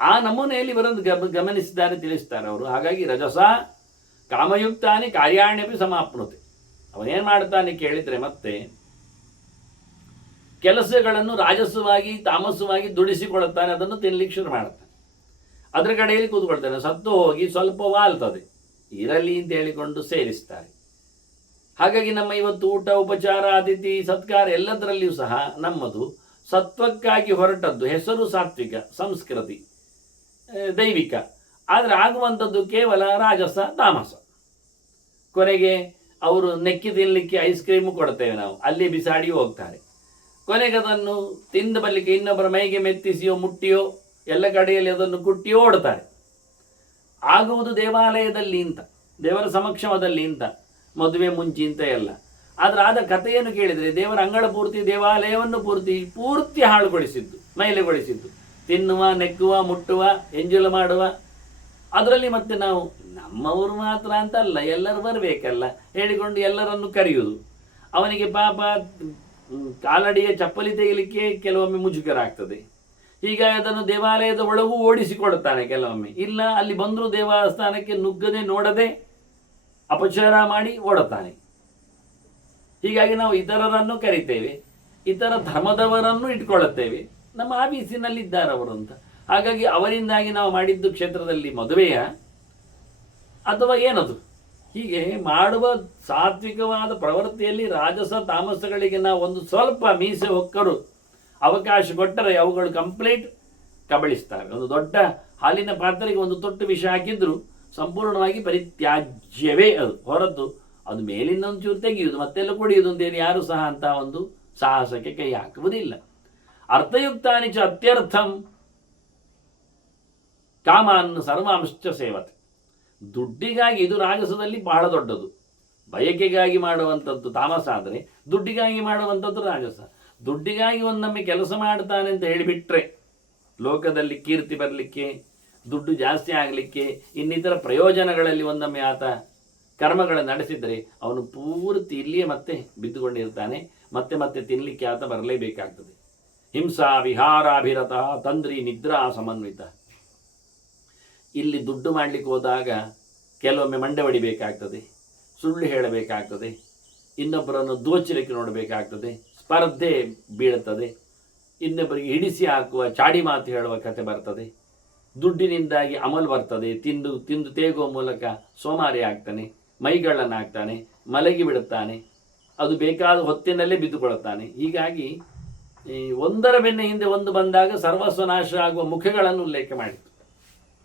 ಆ ನಮೂನೆಯಲ್ಲಿ ಬರೋದು ಗಮನಿಸಿದ್ದಾರೆ, ತಿಳಿಸ್ತಾರೆ ಅವರು. ಹಾಗಾಗಿ ರಜಸ ಕಾಮಯುಕ್ತಾನಿ ಕಾರ್ಯಾಣ್ಯಪಿ ಸಮಾಪ್ನೋತಿ. ಅವನೇನು ಮಾಡ್ತಾನೆ ಕೇಳಿದರೆ ಮತ್ತೆ ಕೆಲಸಗಳನ್ನು ರಾಜಸವಾಗಿ ತಾಮಸವಾಗಿ ದುಡಿಸಿಕೊಳ್ಳುತ್ತಾನೆ, ಅದನ್ನು ತಿನ್ನಲಿಕ್ಕೆ ಶುರು ಮಾಡ್ತಾನೆ. ಅದರ ಕಡೆಯಲ್ಲಿ ಕೂತ್ಕೊಳ್ತಾನೆ. ಸತ್ತು ಹೋಗಿ ಸ್ವಲ್ಪ ವಾಲ್ತದೆ, ಇರಲಿ ಅಂತ ಹೇಳಿಕೊಂಡು ಸೇರಿಸ್ತಾರೆ. ಹಾಗಾಗಿ ನಮ್ಮ ಇವತ್ತು ಊಟ ಉಪಚಾರ ಅತಿಥಿ ಸತ್ಕಾರ ಎಲ್ಲದರಲ್ಲಿಯೂ ಸಹ ನಮ್ಮದು ಸತ್ವಕ್ಕಾಗಿ ಹೊರಟದ್ದು. ಹೆಸರು ಸಾತ್ವಿಕ, ಸಂಸ್ಕೃತಿ ದೈವಿಕ, ಆದರೆ ಆಗುವಂಥದ್ದು ಕೇವಲ ರಾಜಸ ತಾಮಸ. ಕೊನೆಗೆ ಅವರು ನೆಕ್ಕಿ ತಿನ್ನಲಿಕ್ಕೆ ಐಸ್ ಕ್ರೀಮು ಕೊಡ್ತೇವೆ ನಾವು, ಅಲ್ಲಿ ಬಿಸಾಡಿ ಹೋಗ್ತಾರೆ. ಕೊನೆಗೆ ಅದನ್ನು ತಿಂದು ಬರಲಿಕ್ಕೆ ಇನ್ನೊಬ್ಬರ ಮೈಗೆ ಮೆತ್ತಿಸಿಯೋ ಮುಟ್ಟಿಯೋ ಎಲ್ಲ ಕಡೆಯಲ್ಲಿ ಅದನ್ನು ಕುಟ್ಟಿಯೋ ಓಡ್ತಾರೆ. ಆಗುವುದು ದೇವಾಲಯದಲ್ಲಿ ಇಂತ, ದೇವರ ಸಮಕ್ಷಮದಲ್ಲಿ ಇಂತ, ಮದುವೆ ಮುಂಚೆ ಇಂತ ಎಲ್ಲ. ಆದರೆ ಆದ ಕಥೆಯನ್ನು ಕೇಳಿದರೆ ದೇವರ ಅಂಗಳ ಪೂರ್ತಿ, ದೇವಾಲಯವನ್ನು ಪೂರ್ತಿ ಹಾಳುಗೊಳಿಸಿದ್ದು, ಮೈಲೆಗೊಳಿಸಿದ್ದು. ತಿನ್ನುವ, ನೆಕ್ಕುವ, ಮುಟ್ಟುವ, ಎಂಜಲು ಮಾಡುವ. ಅದರಲ್ಲಿ ಮತ್ತೆ ನಾವು ನಮ್ಮವರು ಮಾತ್ರ ಅಂತ ಅಲ್ಲ, ಎಲ್ಲರೂ ಬರಬೇಕಲ್ಲ ಹೇಳಿಕೊಂಡು ಎಲ್ಲರನ್ನು ಕರೆಯುವುದು. ಅವನಿಗೆ ಪಾಪ ಕಾಲಡಿಯ ಚಪ್ಪಲಿ ತೆಗಿಲಿಕ್ಕೆ ಕೆಲವೊಮ್ಮೆ ಮುಜುಗರ ಆಗ್ತದೆ. ಹೀಗಾಗಿ ಅದನ್ನು ದೇವಾಲಯದ ಒಳಗೂ ಓಡಿಸಿಕೊಡುತ್ತಾನೆ ಕೆಲವೊಮ್ಮೆ. ಇಲ್ಲ, ಅಲ್ಲಿ ಬಂದರೂ ದೇವಸ್ಥಾನಕ್ಕೆ ನುಗ್ಗದೆ ನೋಡದೆ ಅಪಚಾರ ಮಾಡಿ ಓಡುತ್ತಾನೆ. ಹೀಗಾಗಿ ನಾವು ಇತರರನ್ನು ಕರಿತೇವೆ, ಇತರ ಧರ್ಮದವರನ್ನು ಇಟ್ಕೊಳ್ಳುತ್ತೇವೆ. ನಮ್ಮ ಆಫೀಸಿನಲ್ಲಿದ್ದಾರೆ ಅವರು ಅಂತ. ಹಾಗಾಗಿ ಅವರಿಂದಾಗಿ ನಾವು ಮಾಡಿದ್ದು ಕ್ಷೇತ್ರದಲ್ಲಿ ಮದುವೆಯ ಅಥವಾ ಏನದು, ಹೀಗೆ ಮಾಡುವ ಸಾತ್ವಿಕವಾದ ಪ್ರವೃತ್ತಿಯಲ್ಲಿ ರಾಜಸ ತಾಮಸಗಳಿಗೆ ನಾವು ಒಂದು ಸ್ವಲ್ಪ ಮೀಸೆ ಹೊಕ್ಕರು ಅವಕಾಶ ಕೊಟ್ಟರೆ ಅವುಗಳು ಕಂಪ್ಲೀಟ್ ಕಬಳಿಸ್ತವೆ. ಒಂದು ದೊಡ್ಡ ಹಾಲಿನ ಪಾತ್ರೆಗೆ ಒಂದು ತೊಟ್ಟು ವಿಷ ಹಾಕಿದ್ರು ಸಂಪೂರ್ಣವಾಗಿ ಪರಿತ್ಯಾಜ್ಯವೇ ಅದು, ಹೊರತು ಅದು ಮೇಲಿಂದ ಒಂಚೂರು ತೆಗೆಯುವುದು ಮತ್ತೆಲ್ಲ ಕುಡಿಯುವುದು ಅಂತೇನು ಯಾರು ಸಹ ಅಂತ ಒಂದು ಸಾಹಸಕ್ಕೆ ಕೈ ಹಾಕುವುದಿಲ್ಲ. ಅರ್ಥಯುಕ್ತಾನಿ ಚ ಅತ್ಯರ್ಥಂ ಕಾಮಾನ್ ಸರ್ವಾಂಶ್ಚ ಸೇವತೆ. ದುಡ್ಡಿಗಾಗಿ ಇದು ರಾಜಸದಲ್ಲಿ ಬಹಳ ದೊಡ್ಡದು. ಬಯಕೆಗಾಗಿ ಮಾಡುವಂಥದ್ದು ತಾಮಸ, ಆದರೆ ದುಡ್ಡಿಗಾಗಿ ಮಾಡುವಂಥದ್ದು ರಾಜಸ. ದುಡ್ಡಿಗಾಗಿ ಒಂದೊಮ್ಮೆ ಕೆಲಸ ಮಾಡ್ತಾನೆ ಅಂತ ಹೇಳಿಬಿಟ್ರೆ ಲೋಕದಲ್ಲಿ ಕೀರ್ತಿ ಬರಲಿಕ್ಕೆ, ದುಡ್ಡು ಜಾಸ್ತಿ ಆಗಲಿಕ್ಕೆ, ಇನ್ನಿತರ ಪ್ರಯೋಜನಗಳಲ್ಲಿ ಒಂದೊಮ್ಮೆ ಆತ ಕರ್ಮಗಳನ್ನು ನಡೆಸಿದರೆ ಅವನು ಪೂರ್ತಿ ಇಲ್ಲಿಯೇ ಮತ್ತೆ ಬಿದ್ದುಕೊಂಡಿರ್ತಾನೆ. ಮತ್ತೆ ಮತ್ತೆ ತಿನ್ನಲಿಕ್ಕೆ ಆತ ಬರಲೇಬೇಕಾಗ್ತದೆ. ಹಿಂಸಾ ವಿಹಾರಾಭಿರತ ತಂದ್ರಿ ನಿದ್ರಾ ಸಮನ್ವಿತ. ಇಲ್ಲಿ ದುಡ್ಡು ಮಾಡಲಿಕ್ಕೆ ಹೋದಾಗ ಕೆಲವೊಮ್ಮೆ ಮಂಡೆ ಹೊಡಿಬೇಕಾಗ್ತದೆ, ಸುಳ್ಳು ಹೇಳಬೇಕಾಗ್ತದೆ, ಇನ್ನೊಬ್ಬರನ್ನು ದೋಚಲಿಕ್ಕೆ ನೋಡಬೇಕಾಗ್ತದೆ, ಸ್ಪರ್ಧೆ ಬೀಳುತ್ತದೆ, ಇನ್ನೊಬ್ಬರಿಗೆ ಹಿಡಿಸಿ ಹಾಕುವ ಚಾಡಿ ಮಾತು ಹೇಳುವ ಕತೆ ಬರ್ತದೆ. ದುಡ್ಡಿನಿಂದಾಗಿ ಅಮಲ್ ಬರ್ತದೆ. ತಿಂದು ತಿಂದು ತೇಗುವ ಮೂಲಕ ಸೋಮಾರಿ ಆಗ್ತಾನೆ, ಮೈಗಳನ್ನಾಗ್ತಾನೆ, ಮಲಗಿ ಬಿಡುತ್ತಾನೆ, ಅದು ಬೇಕಾದ ಹೊತ್ತಿನಲ್ಲೇ ಬಿದ್ದುಕೊಳ್ಳುತ್ತಾನೆ. ಹೀಗಾಗಿ ಒಂದರ ಬೆನ್ನ ಹಿಂದೆ ಒಂದು ಬಂದಾಗ ಸರ್ವಸ್ವನಾಶ ಆಗುವ ಮುಖಗಳನ್ನು ಉಲ್ಲೇಖ ಮಾಡಿತು.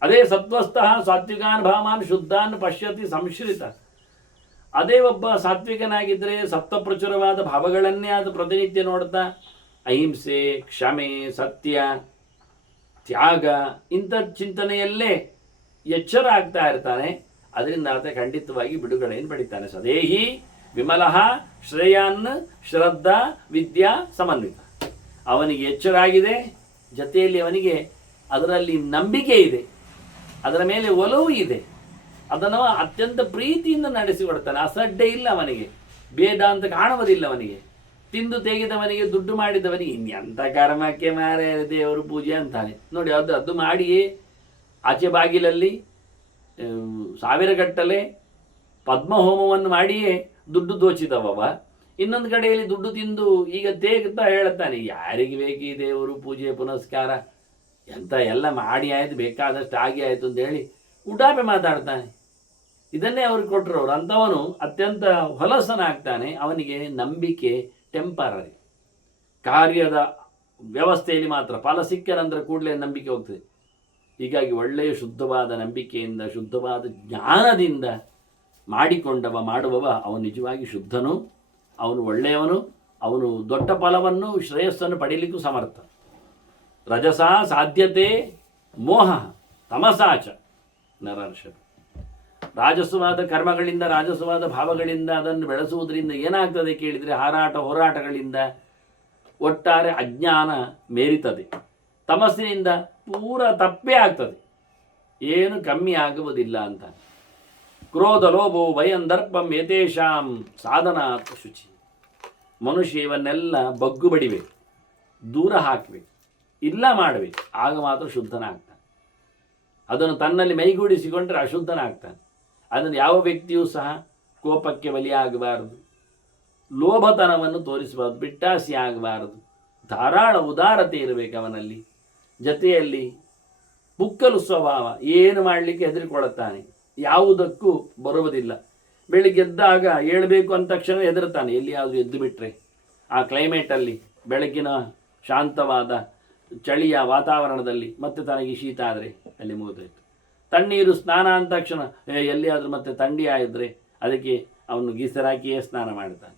ಅದೇ ಸತ್ವಸ್ಥಃ ಸಾತ್ವಿಕಾನ್ ಭಾವಾನ್ ಶುದ್ಧಾನ್ ಪಶ್ಯತಿ ಸಂಶ್ರಿತ. ಅದೇ ಒಬ್ಬ ಸಾತ್ವಿಕನಾಗಿದ್ದರೆ ಸತ್ವಪ್ರಚುರವಾದ ಭಾವಗಳನ್ನೇ ಅದು ಪ್ರತಿನಿತ್ಯ ನೋಡ್ತಾ ಅಹಿಂಸೆ, ಕ್ಷಮೆ, ಸತ್ಯ, ತ್ಯಾಗ ಇಂಥ ಚಿಂತನೆಯಲ್ಲೇ ಎಚ್ಚರ ಆಗ್ತಾ ಇರ್ತಾನೆ. ಅದರಿಂದ ಆತ ಖಂಡಿತವಾಗಿ ಬಿಡುಗಡೆಯನ್ನು ಪಡಿತಾನೆ. ಸದೇಹಿ ವಿಮಲಃ ಶ್ರೇಯಾನ್ ಶ್ರದ್ಧಾ ವಿದ್ಯಾ ಸಮನ್ವಿತ. ಅವನಿಗೆ ಎಚ್ಚರ ಆಗಿದೆ, ಜೊತೆಯಲ್ಲಿ ಅವನಿಗೆ ಅದರಲ್ಲಿ ನಂಬಿಕೆ ಇದೆ, ಅದರ ಮೇಲೆ ಒಲವು ಇದೆ, ಅದನ್ನು ಅತ್ಯಂತ ಪ್ರೀತಿಯಿಂದ ನಡೆಸಿಕೊಡ್ತಾನೆ. ಅಸಡ್ಡೆ ಇಲ್ಲ ಅವನಿಗೆ, ಭೇದ ಅಂತ ಕಾಣುವುದಿಲ್ಲ ಅವನಿಗೆ. ತಿಂದು ತೆಗೆದವನಿಗೆ, ದುಡ್ಡು ಮಾಡಿದವನಿಗೆ ಇನ್ನೆಂಥ ಕರ್ಮಕ್ಕೆ ಮಾರೇ ದೇವರು ಪೂಜೆ ಅಂತಾನೆ ನೋಡಿ. ಅದು ಮಾಡಿಯೇ ಆಚೆ ಬಾಗಿಲಲ್ಲಿ ಸಾವಿರಗಟ್ಟಲೆ ಪದ್ಮಹೋಮವನ್ನು ಮಾಡಿಯೇ ದುಡ್ಡು ದೋಚಿದವ. ಇನ್ನೊಂದು ಕಡೆಯಲ್ಲಿ ದುಡ್ಡು ತಿಂದು ಈಗ ತೇಗ್ತಾ ಹೇಳುತ್ತಾನೆ, ಯಾರಿಗೆ ಬೇಕಿ ದೇವರು ಪೂಜೆ ಪುನಸ್ಕಾರ ಎಂತ ಎಲ್ಲ ಮಾಡಿ ಆಯಿತು, ಬೇಕಾದಷ್ಟು ಆಗಿ ಆಯಿತು ಅಂತ ಹೇಳಿ ಉಡಾಪೆ ಮಾತಾಡ್ತಾನೆ. ಇದನ್ನೇ ಅವ್ರಿಗೆ ಕೊಟ್ಟರು ಅವರು. ಅಂಥವನು ಅತ್ಯಂತ ಹೊಲಸನಾಗ್ತಾನೆ. ಅವನಿಗೆ ನಂಬಿಕೆ ಟೆಂಪರರಿ, ಕಾರ್ಯದ ವ್ಯವಸ್ಥೆಯಲ್ಲಿ ಮಾತ್ರ. ಫಲ ಸಿಕ್ಕರಂದ್ರೆ ಕೂಡಲೇ ನಂಬಿಕೆ ಹೋಗ್ತದೆ. ಹೀಗಾಗಿ ಒಳ್ಳೆಯ ಶುದ್ಧವಾದ ನಂಬಿಕೆಯಿಂದ, ಶುದ್ಧವಾದ ಜ್ಞಾನದಿಂದ ಮಾಡುವವ ಅವನು ನಿಜವಾಗಿ ಶುದ್ಧನು, ಅವನು ಒಳ್ಳೆಯವನು, ಅವನು ದೊಡ್ಡ ಫಲವನ್ನು ಶ್ರೇಯಸ್ಸನ್ನು ಪಡೀಲಿಕ್ಕೂ ಸಮರ್ಥ. ರಜಸ ಸಾಧ್ಯತೆ ಮೋಹ ತಮಸಾಚ ನರರ್ಷಭ. ರಾಜಸವಾದ ಕರ್ಮಗಳಿಂದ, ರಾಜಸವಾದ ಭಾವಗಳಿಂದ ಅದನ್ನು ಬೆಳೆಸುವುದರಿಂದ ಏನಾಗ್ತದೆ ಕೇಳಿದರೆ ಹೋರಾಟಗಳಿಂದ ಒಟ್ಟಾರೆ ಅಜ್ಞಾನ ಮೇರಿತದೆ. ತಮಸ್ಸಿನಿಂದ ಪೂರ ತಪ್ಪೇ ಆಗ್ತದೆ, ಏನು ಕಮ್ಮಿ ಆಗುವುದಿಲ್ಲ ಅಂತ. ಕ್ರೋಧ ಲೋಭೋ ಭಯಂದರ್ಪಂ ಯತೇಷಾಂ ಸಾಧನಾತ್ ಶುಚಿ. ಮನುಷ್ಯ ಇವನ್ನೆಲ್ಲ ಬಗ್ಗು ಬಡಿಬೇಕು, ದೂರ ಹಾಕಬೇಕು. ಇಲ್ಲ ಮಾಡಬೇಕು, ಆಗ ಮಾತ್ರ ಶುದ್ಧನಾಗ್ತಾನೆ. ಅದನ್ನು ತನ್ನಲ್ಲಿ ಮೈಗೂಡಿಸಿಕೊಂಡ್ರೆ ಅಶುದ್ಧನಾಗ್ತಾನೆ. ಅದನ್ನು ಯಾವ ವ್ಯಕ್ತಿಯೂ ಸಹ ಕೋಪಕ್ಕೆ ಬಲಿಯಾಗಬಾರದು, ಲೋಭತನವನ್ನು ತೋರಿಸಬಾರದು, ಬಿಟ್ಟಾಸಿ ಆಗಬಾರದು, ಧಾರಾಳ ಉದಾರತೆ ಇರಬೇಕು ಅವನಲ್ಲಿ. ಜೊತೆಯಲ್ಲಿ ಪುಕ್ಕಲು ಸ್ವಭಾವ, ಏನು ಮಾಡಲಿಕ್ಕೆ ಹೆದರಿಕೊಳ್ಳುತ್ತಾನೆ, ಯಾವುದಕ್ಕೂ ಬರುವುದಿಲ್ಲ. ಬೆಳಿಗ್ಗೆ ಎದ್ದಾಗ ಏಳಬೇಕು ಅಂದ ತಕ್ಷಣ ಹೆದರ್ತಾನೆ. ಎಲ್ಲಿಯಾದರೂ ಎದ್ದು ಬಿಟ್ಟರೆ ಆ ಕ್ಲೈಮೇಟಲ್ಲಿ, ಬೆಳಗಿನ ಶಾಂತವಾದ ಚಳಿಯ ವಾತಾವರಣದಲ್ಲಿ ಮತ್ತೆ ತನಗೆ ಶೀತ ಆದರೆ ಅಲ್ಲಿ ಮುಗಿದೋಯ್ತು. ತಣ್ಣೀರು ಸ್ನಾನ ಅಂದ ತಕ್ಷಣ ಎಲ್ಲಿಯಾದರೂ ಮತ್ತೆ ಥಂಡಿ ಆಗಿದ್ರೆ ಅದಕ್ಕೆ ಅವನು ಗೀಸರಾಕಿಯೇ ಸ್ನಾನ ಮಾಡ್ತಾನೆ.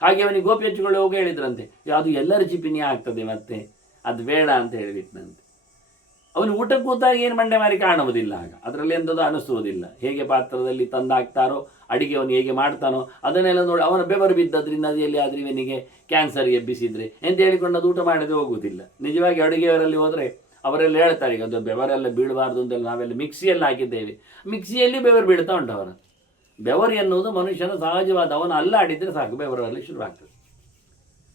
ಹಾಗೆ ಅವನಿಗೆ ಗೋಪಿ ಹಚ್ಚಿಕೊಳ್ಳಿ ಹೋಗಿ ಹೇಳಿದ್ರಂತೆ, ಅದು ಎಲ್ಲರ ಚಿಪಿನಿ ಆಗ್ತದೆ, ಮತ್ತೆ ಅದು ಬೇಡ ಅಂತ ಹೇಳಿಬಿಟ್ನಂತೆ. ಅವನು ಊಟ ಕೂತಾಗ ಏನು ಮಂಡೆ ಮಾರಿ ಕಾಣುವುದಿಲ್ಲ, ಆಗ ಅದರಲ್ಲಿ ಎಂಥದ್ದು ಅನಿಸುವುದಿಲ್ಲ. ಹೇಗೆ ಪಾತ್ರದಲ್ಲಿ ತಂದಾಕ್ತಾರೋ, ಅಡಿಗೆ ಅವನು ಹೇಗೆ ಮಾಡ್ತಾನೋ ಅದನ್ನೆಲ್ಲ ನೋಡಿ ಅವನ ಬೆವರು ಬಿದ್ದದ್ರಿಂದ ಅದು ಎಲ್ಲಿ ಆದ್ರೆ ಇವನಿಗೆ ಕ್ಯಾನ್ಸರ್ ಎಬ್ಬಿಸಿದ್ರೆ ಅಂತ ಹೇಳಿಕೊಂಡು ಅದು ಊಟ ಮಾಡದೆ ಹೋಗುವುದಿಲ್ಲ. ನಿಜವಾಗಿ ಅಡುಗೆಯವರಲ್ಲಿ ಹೋದರೆ ಅವರೆಲ್ಲ ಹೇಳ್ತಾರೆ, ಈಗ ಅದು ಬೆವರೆಲ್ಲ ಬೀಳಬಾರ್ದು ಅಂತೆಲ್ಲ ನಾವೆಲ್ಲ ಮಿಕ್ಸಿಯಲ್ಲಿ ಹಾಕಿದ್ದೇವೆ, ಮಿಕ್ಸಿಯಲ್ಲಿ ಬೆವರು ಬೀಳ್ತಾ ಉಂಟು. ಅವನ ಬೆವರು ಎನ್ನುವುದು ಮನುಷ್ಯನ ಸಹಜವಾದ, ಅವನು ಅಲ್ಲಾಡಿದರೆ ಸಾಕು ಬೆವರಲ್ಲಿ ಶುರುವಾಗ್ತದೆ.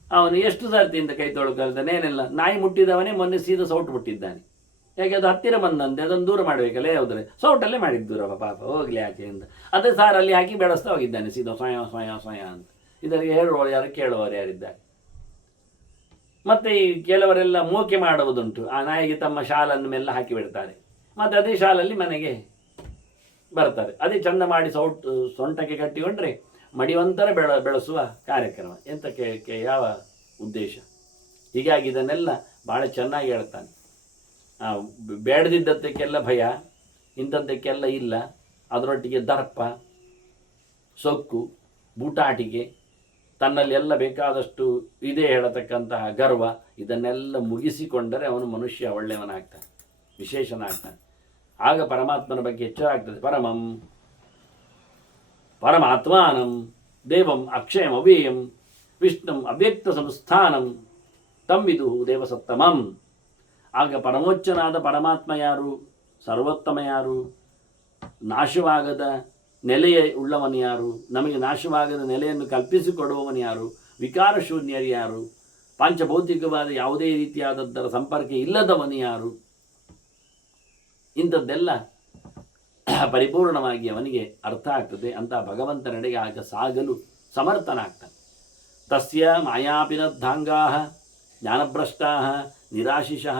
ಅವನು ಎಷ್ಟು ಸರ್ತಿಯಿಂದ ಕೈ ತೊಳ್ಕೊಳ್ತಾನೆ ಏನೆಲ್ಲ. ನಾಯಿ ಮುಟ್ಟಿದವನೇ ಮೊನ್ನೆ ಸೀದಾ ಸೌಟು ಮುಟ್ಟಿದ್ದಾನೆ. ಯಾಕೆ ಅದು ಹತ್ತಿರ ಬಂದಂತೆ, ಅದನ್ನು ದೂರ ಮಾಡಬೇಕಲ್ಲ, ಯಾವುದ್ರೆ ಸೌಟಲ್ಲೇ ಮಾಡಿದ್ದು ದೂರ, ಪಾಪ ಹೋಗಲಿ ಆಚೆ ಅಂತ ಅದೇ ಸಾರಲ್ಲಿ ಹಾಕಿ ಬೆಳೆಸ್ತಾ ಹೋಗಿದ್ದಾನೆ ಸೀದಾ ಸ್ವಯ ಸ್ವಯ ಸ್ವಯ ಅಂತ. ಇದರಿಗೆ ಹೇಳುವವರು ಯಾರು, ಕೇಳುವವರು ಯಾರಿದ್ದಾರೆ? ಮತ್ತು ಈ ಕೆಲವರೆಲ್ಲ ಮೋಕೆ ಮಾಡುವುದುಂಟು. ಆ ನಾಯಿಗೆ ತಮ್ಮ ಶಾಲನ್ನು ಮೆಲ್ಲ ಹಾಕಿ ಬಿಡ್ತಾರೆ, ಮತ್ತು ಅದೇ ಶಾಲಲ್ಲಿ ಮನೆಗೆ ಬರ್ತಾರೆ. ಅದೇ ಚಂದ ಮಾಡಿ ಸೊಂಟಕ್ಕೆ ಕಟ್ಟಿಕೊಂಡ್ರೆ ಮಡಿವಂತರ ಬೆಳೆಸುವ ಕಾರ್ಯಕ್ರಮ. ಎಂತಕ್ಕೆ ಯಾವ ಉದ್ದೇಶ? ಹೀಗಾಗಿ ಇದನ್ನೆಲ್ಲ ಭಾಳ ಚೆನ್ನಾಗಿ ಹೇಳ್ತಾನೆ. ಬೇಡದಿದ್ದದ್ದಕ್ಕೆಲ್ಲ ಭಯ, ಇಂಥದ್ದಕ್ಕೆಲ್ಲ ಇಲ್ಲ. ಅದರೊಟ್ಟಿಗೆ ದರ್ಪ, ಸೊಕ್ಕು, ಬೂಟಾಟಿಕೆ, ತನ್ನಲ್ಲಿ ಎಲ್ಲ ಬೇಕಾದಷ್ಟು ಇದೇ ಹೇಳತಕ್ಕಂತಹ ಗರ್ವ, ಇದನ್ನೆಲ್ಲ ಮುಗಿಸಿಕೊಂಡರೆ ಅವನು ಮನುಷ್ಯ ಒಳ್ಳೆಯವನಾಗ್ತಾನೆ, ವಿಶೇಷನಾಗ್ತಾನೆ. ಆಗ ಪರಮಾತ್ಮನ ಬಗ್ಗೆ ಎಚ್ಚರ ಆಗ್ತದೆ. ಪರಮಂ ಪರಮಾತ್ಮಾನಂ ದೇವಂ ಅಕ್ಷಯಂ ಅವ್ಯಯಂ ವಿಷ್ಣುಂ ಅವ್ಯಕ್ತ ಸಂಸ್ಥಾನಂ ತಂವಿದು ದೇವಸತ್ತಮಂ. ಆಗ ಪರಮೋಚ್ಚನಾದ ಪರಮಾತ್ಮ ಯಾರು, ಸರ್ವೋತ್ತಮ ಯಾರು, ನಾಶವಾಗದ ನೆಲೆಯ ಉಳ್ಳವನು ಯಾರು, ನಮಗೆ ನಾಶವಾಗದ ನೆಲೆಯನ್ನು ಕಲ್ಪಿಸಿಕೊಡುವವನು ಯಾರು, ವಿಕಾರ ಶೂನ್ಯರು ಯಾರು, ಪಾಂಚಭೌತಿಕವಾದ ಯಾವುದೇ ರೀತಿಯಾದದ್ದರ ಸಂಪರ್ಕ ಇಲ್ಲದವನು ಯಾರು, ಇಂಥದ್ದೆಲ್ಲ ಪರಿಪೂರ್ಣವಾಗಿ ಅವನಿಗೆ ಅರ್ಥ ಆಗ್ತದೆ. ಅಂತ ಭಗವಂತನೆಡೆಗೆ ಆಗ ಸಾಗಲು ಸಮರ್ಥನಾಗ್ತಾನೆ. ತಸ್ಯ ಮಾಯಾಪಿನದ್ಧಾಂಗಾ ಜ್ಞಾನಭ್ರಷ್ಟಾ ನಿರಾಶಿಷಃ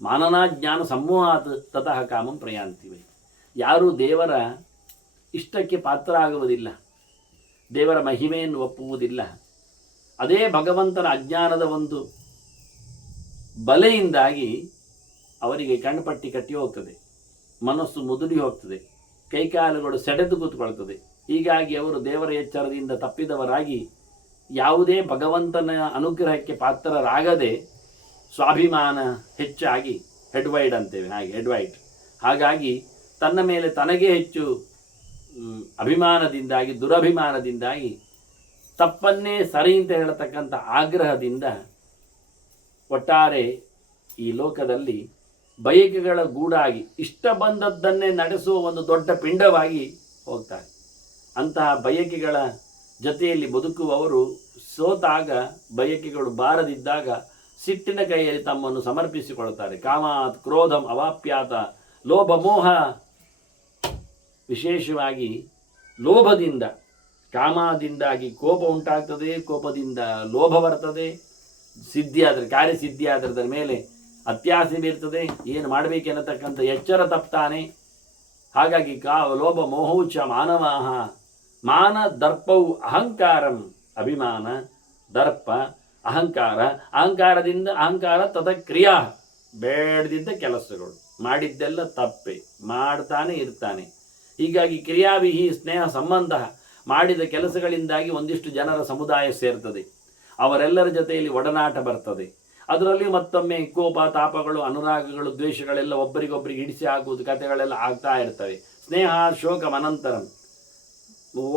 ಮಾನನಾಜ್ಞಾನ ಸಮೂಹಾತ್ ತತಃ ಕಾಮಂ ಪ್ರಯಾಂತಿ ವೈ. ಯಾರೂ ದೇವರ ಇಷ್ಟಕ್ಕೆ ಪಾತ್ರ ಆಗುವುದಿಲ್ಲ, ದೇವರ ಮಹಿಮೆಯನ್ನು ಒಪ್ಪುವುದಿಲ್ಲ, ಅದೇ ಭಗವಂತನ ಅಜ್ಞಾನದ ಒಂದು ಬಲೆಯಿಂದಾಗಿ ಅವರಿಗೆ ಕಣ್ಣುಪಟ್ಟಿ ಕಟ್ಟಿ ಹೋಗ್ತದೆ, ಮನಸ್ಸು ಮುದುಡಿ ಹೋಗ್ತದೆ, ಕೈಕಾಲುಗಳು ಸೆಡೆದು ಕೂತ್ಕೊಳ್ತದೆ. ಹೀಗಾಗಿ ಅವರು ದೇವರ ಎಚ್ಚರದಿಂದ ತಪ್ಪಿದವರಾಗಿ ಯಾವುದೇ ಭಗವಂತನ ಅನುಗ್ರಹಕ್ಕೆ ಪಾತ್ರರಾಗದೆ ಸ್ವಾಭಿಮಾನ ಹೆಚ್ಚಾಗಿ ಹೆಡ್ವೈಡ್ ಅಂತೇವೆ, ಹಾಗೆ ಹೆಡ್ವೈಡ್. ಹಾಗಾಗಿ ತನ್ನ ಮೇಲೆ ತನಗೇ ಹೆಚ್ಚು ಅಭಿಮಾನದಿಂದಾಗಿ, ದುರಭಿಮಾನದಿಂದಾಗಿ, ತಪ್ಪನ್ನೇ ಸರಿ ಅಂತ ಹೇಳತಕ್ಕಂಥ ಆಗ್ರಹದಿಂದ ಒಟ್ಟಾರೆ ಈ ಲೋಕದಲ್ಲಿ ಬಯಕೆಗಳ ಗೂಡಾಗಿ ಇಷ್ಟ ಬಂದದ್ದನ್ನೇ ನಡೆಸುವ ಒಂದು ದೊಡ್ಡ ಪಿಂಡವಾಗಿ ಹೋಗ್ತಾರೆ. ಅಂತಹ ಬಯಕೆಗಳ ಜೊತೆಯಲ್ಲಿ ಬದುಕುವವರು ಸೋತಾಗ, ಬಯಕೆಗಳು ಬಾರದಿದ್ದಾಗ ಸಿಟ್ಟಿನ ಕೈಯಲ್ಲಿ ತಮ್ಮನ್ನು ಸಮರ್ಪಿಸಿಕೊಳ್ತಾರೆ. ಕಾಮಾತ್ ಕ್ರೋಧಂ ಅವಾಪ್ಯಾತ ಲೋಭ ಮೋಹ. ವಿಶೇಷವಾಗಿ ಲೋಭದಿಂದ, ಕಾಮದಿಂದಾಗಿ ಕೋಪ ಉಂಟಾಗ್ತದೆ, ಕೋಪದಿಂದ ಲೋಭ ಬರ್ತದೆ. ಸಿದ್ಧಿಯಾದರೆ, ಕಾರ್ಯಸಿದ್ಧಿಯಾದರೆ ಅದರ ಮೇಲೆ ಅತ್ಯಾಸೆ ಬೀರ್ತದೆ, ಏನು ಮಾಡಬೇಕೆನ್ನತಕ್ಕಂಥ ಎಚ್ಚರ ತಪ್ತಾನೆ. ಹಾಗಾಗಿ ಲೋಭ ಮೋಹೌಚ ಮಾನವಾಹ. ಮಾನ ದರ್ಪವು ಅಹಂಕಾರಂ. ಅಭಿಮಾನ, ದರ್ಪ, ಅಹಂಕಾರ. ಅಹಂಕಾರದಿಂದ ಅಹಂಕಾರ ತದಕ್ರಿಯಾ, ಬೇಡದಿದ್ದ ಕೆಲಸಗಳು, ಮಾಡಿದ್ದೆಲ್ಲ ತಪ್ಪೆ, ಮಾಡ್ತಾನೆ ಇರ್ತಾನೆ. ಹೀಗಾಗಿ ಕ್ರಿಯಾವಿಹಿ ಸ್ನೇಹ ಸಂಬಂಧ. ಮಾಡಿದ ಕೆಲಸಗಳಿಂದಾಗಿ ಒಂದಿಷ್ಟು ಜನರ ಸಮುದಾಯ ಸೇರ್ತದೆ, ಅವರೆಲ್ಲರ ಜೊತೆಯಲ್ಲಿ ಒಡನಾಟ ಬರ್ತದೆ. ಅದರಲ್ಲಿ ಮತ್ತೊಮ್ಮೆ ಕೋಪ, ತಾಪಗಳು, ಅನುರಾಗಗಳು, ದ್ವೇಷಗಳೆಲ್ಲ ಒಬ್ಬರಿಗೊಬ್ಬರಿಗೆ ಹಿಡಿಸಿ ಹಾಕುವುದು, ಕಥೆಗಳೆಲ್ಲ ಆಗ್ತಾ ಇರ್ತವೆ. ಸ್ನೇಹ ಶೋಕ ಅನಂತರಂ.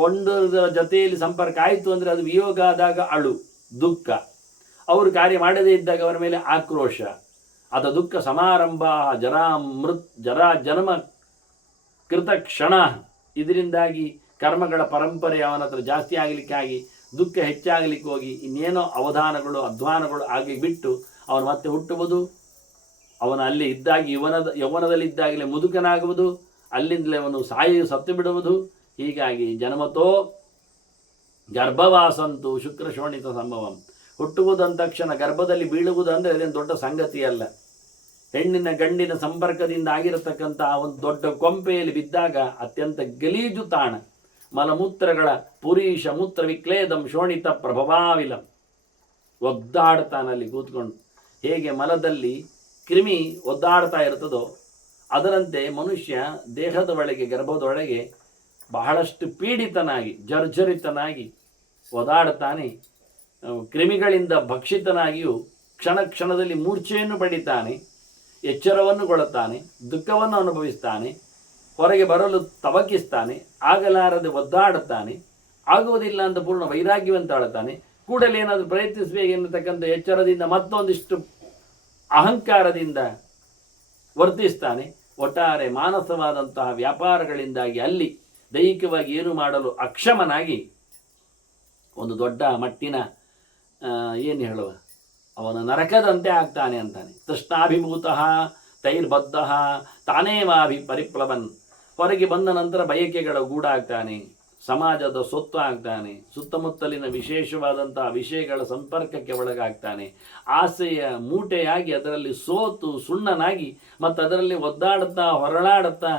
ಒಂದರ ಜೊತೆಯಲ್ಲಿ ಸಂಪರ್ಕ ಆಯಿತು ಅಂದರೆ ಅದು ವಿಯೋಗ ಆದಾಗ ಅಳು, ದುಃಖ. ಅವರು ಕಾರ್ಯ ಮಾಡದೇ ಇದ್ದಾಗ ಅವರ ಮೇಲೆ ಆಕ್ರೋಶ. ಅದ ದುಃಖ ಸಮಾರಂಭ ಜರಾ ಜನ್ಮ ಕೃತ ಕ್ಷಣ. ಇದರಿಂದಾಗಿ ಕರ್ಮಗಳ ಪರಂಪರೆ ಅವನ ಹತ್ರ ಜಾಸ್ತಿ ಆಗಲಿಕ್ಕಾಗಿ, ದುಃಖ ಹೆಚ್ಚಾಗಲಿಕ್ಕೆ ಹೋಗಿ ಇನ್ನೇನೋ ಅವಧಾನಗಳು, ಅಧ್ವಾನಗಳು ಆಗಿ ಬಿಟ್ಟು ಅವನು ಮತ್ತೆ ಹುಟ್ಟುವುದು, ಅವನ ಅಲ್ಲಿ ಇದ್ದಾಗ ಯೌವನದಲ್ಲಿದ್ದಾಗಲೇ ಮುದುಕನಾಗುವುದು, ಅಲ್ಲಿಂದಲೇ ಅವನು ಸತ್ತು ಬಿಡುವುದು. ಹೀಗಾಗಿ ಜನ್ಮತೋ ಗರ್ಭವಾಸಂತು ಶುಕ್ರ ಶೋಣಿತ ಸಂಭವಂ. ಹುಟ್ಟುವುದಂದ ತಕ್ಷಣ ಗರ್ಭದಲ್ಲಿ ಬೀಳುವುದು ಅಂದರೆ ಅದೇನು ದೊಡ್ಡ ಸಂಗತಿಯಲ್ಲ. ಹೆಣ್ಣಿನ ಗಂಡಿನ ಸಂಪರ್ಕದಿಂದ ಆಗಿರತಕ್ಕಂಥ ಒಂದು ದೊಡ್ಡ ಕೊಂಪೆಯಲ್ಲಿ ಬಿದ್ದಾಗ ಅತ್ಯಂತ ಗಲೀಜು ತಾಣ. ಮಲಮೂತ್ರಗಳ ಪುರೀಶ ಮೂತ್ರ ವಿಕ್ಲೇದಂ ಶೋಣಿತ ಪ್ರಭವಾವಿಲಂ. ಒದ್ದಾಡ್ತಾನಲ್ಲಿ ಕೂತ್ಕೊಂಡು. ಹೇಗೆ ಮಲದಲ್ಲಿ ಕ್ರಿಮಿ ಒದ್ದಾಡ್ತಾ ಇರ್ತದೋ ಅದರಂತೆ ಮನುಷ್ಯ ದೇಹದ ಒಳಗೆ, ಗರ್ಭದೊಳಗೆ ಬಹಳಷ್ಟು ಪೀಡಿತನಾಗಿ, ಜರ್ಜರಿತನಾಗಿ ಒದಾಡ್ತಾನೆ. ಕ್ರಿಮಿಗಳಿಂದ ಭಕ್ಷಿತನಾಗಿಯೂ ಕ್ಷಣ ಕ್ಷಣದಲ್ಲಿ ಮೂರ್ಛೆಯನ್ನು ಪಡಿತಾನೆ, ಎಚ್ಚರವನ್ನು ಗೊಳ್ಳುತ್ತಾನೆ, ದುಃಖವನ್ನು ಅನುಭವಿಸ್ತಾನೆ, ಹೊರಗೆ ಬರಲು ತವಕಿಸ್ತಾನೆ, ಆಗಲಾರದೆ ಒದ್ದಾಡುತ್ತಾನೆ. ಆಗುವುದಿಲ್ಲ ಅಂತ ಪೂರ್ಣ ವೈರಾಗ್ಯವಂತ ಆಳುತ್ತಾನೆ. ಕೂಡಲೇ ಏನಾದರೂ ಪ್ರಯತ್ನಿಸಬೇಕು ಎನ್ನತಕ್ಕಂಥ ಎಚ್ಚರದಿಂದ ಮತ್ತೊಂದಿಷ್ಟು ಅಹಂಕಾರದಿಂದ ವರ್ತಿಸ್ತಾನೆ. ಒಟ್ಟಾರೆ ಮಾನಸವಾದಂತಹ ವ್ಯಾಪಾರಗಳಿಂದಾಗಿ ಅಲ್ಲಿ ದೈಹಿಕವಾಗಿ ಏನು ಮಾಡಲು ಅಕ್ಷಮನಾಗಿ ಒಂದು ದೊಡ್ಡ ಮಟ್ಟಿನ ಏನು ಹೇಳುವ ಅವನ ನರಕದಂತೆ ಆಗ್ತಾನೆ ಅಂತಾನೆ. ತೃಷ್ಣಾಭಿಭೂತಃ ತೈರ್ಬದ್ಧ ತಾನೇವಾಭಿ ಪರಿಪ್ಲವನ್. ಹೊರಗೆ ಬಂದ ನಂತರ ಬಯಕೆಗಳ ಗೂಡಾಗ್ತಾನೆ, ಸಮಾಜದ ಸೊತ್ತು ಆಗ್ತಾನೆ, ಸುತ್ತಮುತ್ತಲಿನ ವಿಶೇಷವಾದಂತಹ ವಿಷಯಗಳ ಸಂಪರ್ಕಕ್ಕೆ ಒಳಗಾಗ್ತಾನೆ, ಆಸೆಯ ಮೂಟೆಯಾಗಿ ಅದರಲ್ಲಿ ಸೋತು ಸುಣ್ಣನಾಗಿ ಮತ್ತು ಅದರಲ್ಲಿ ಒದ್ದಾಡುತ್ತಾ ಹೊರಳಾಡುತ್ತಾ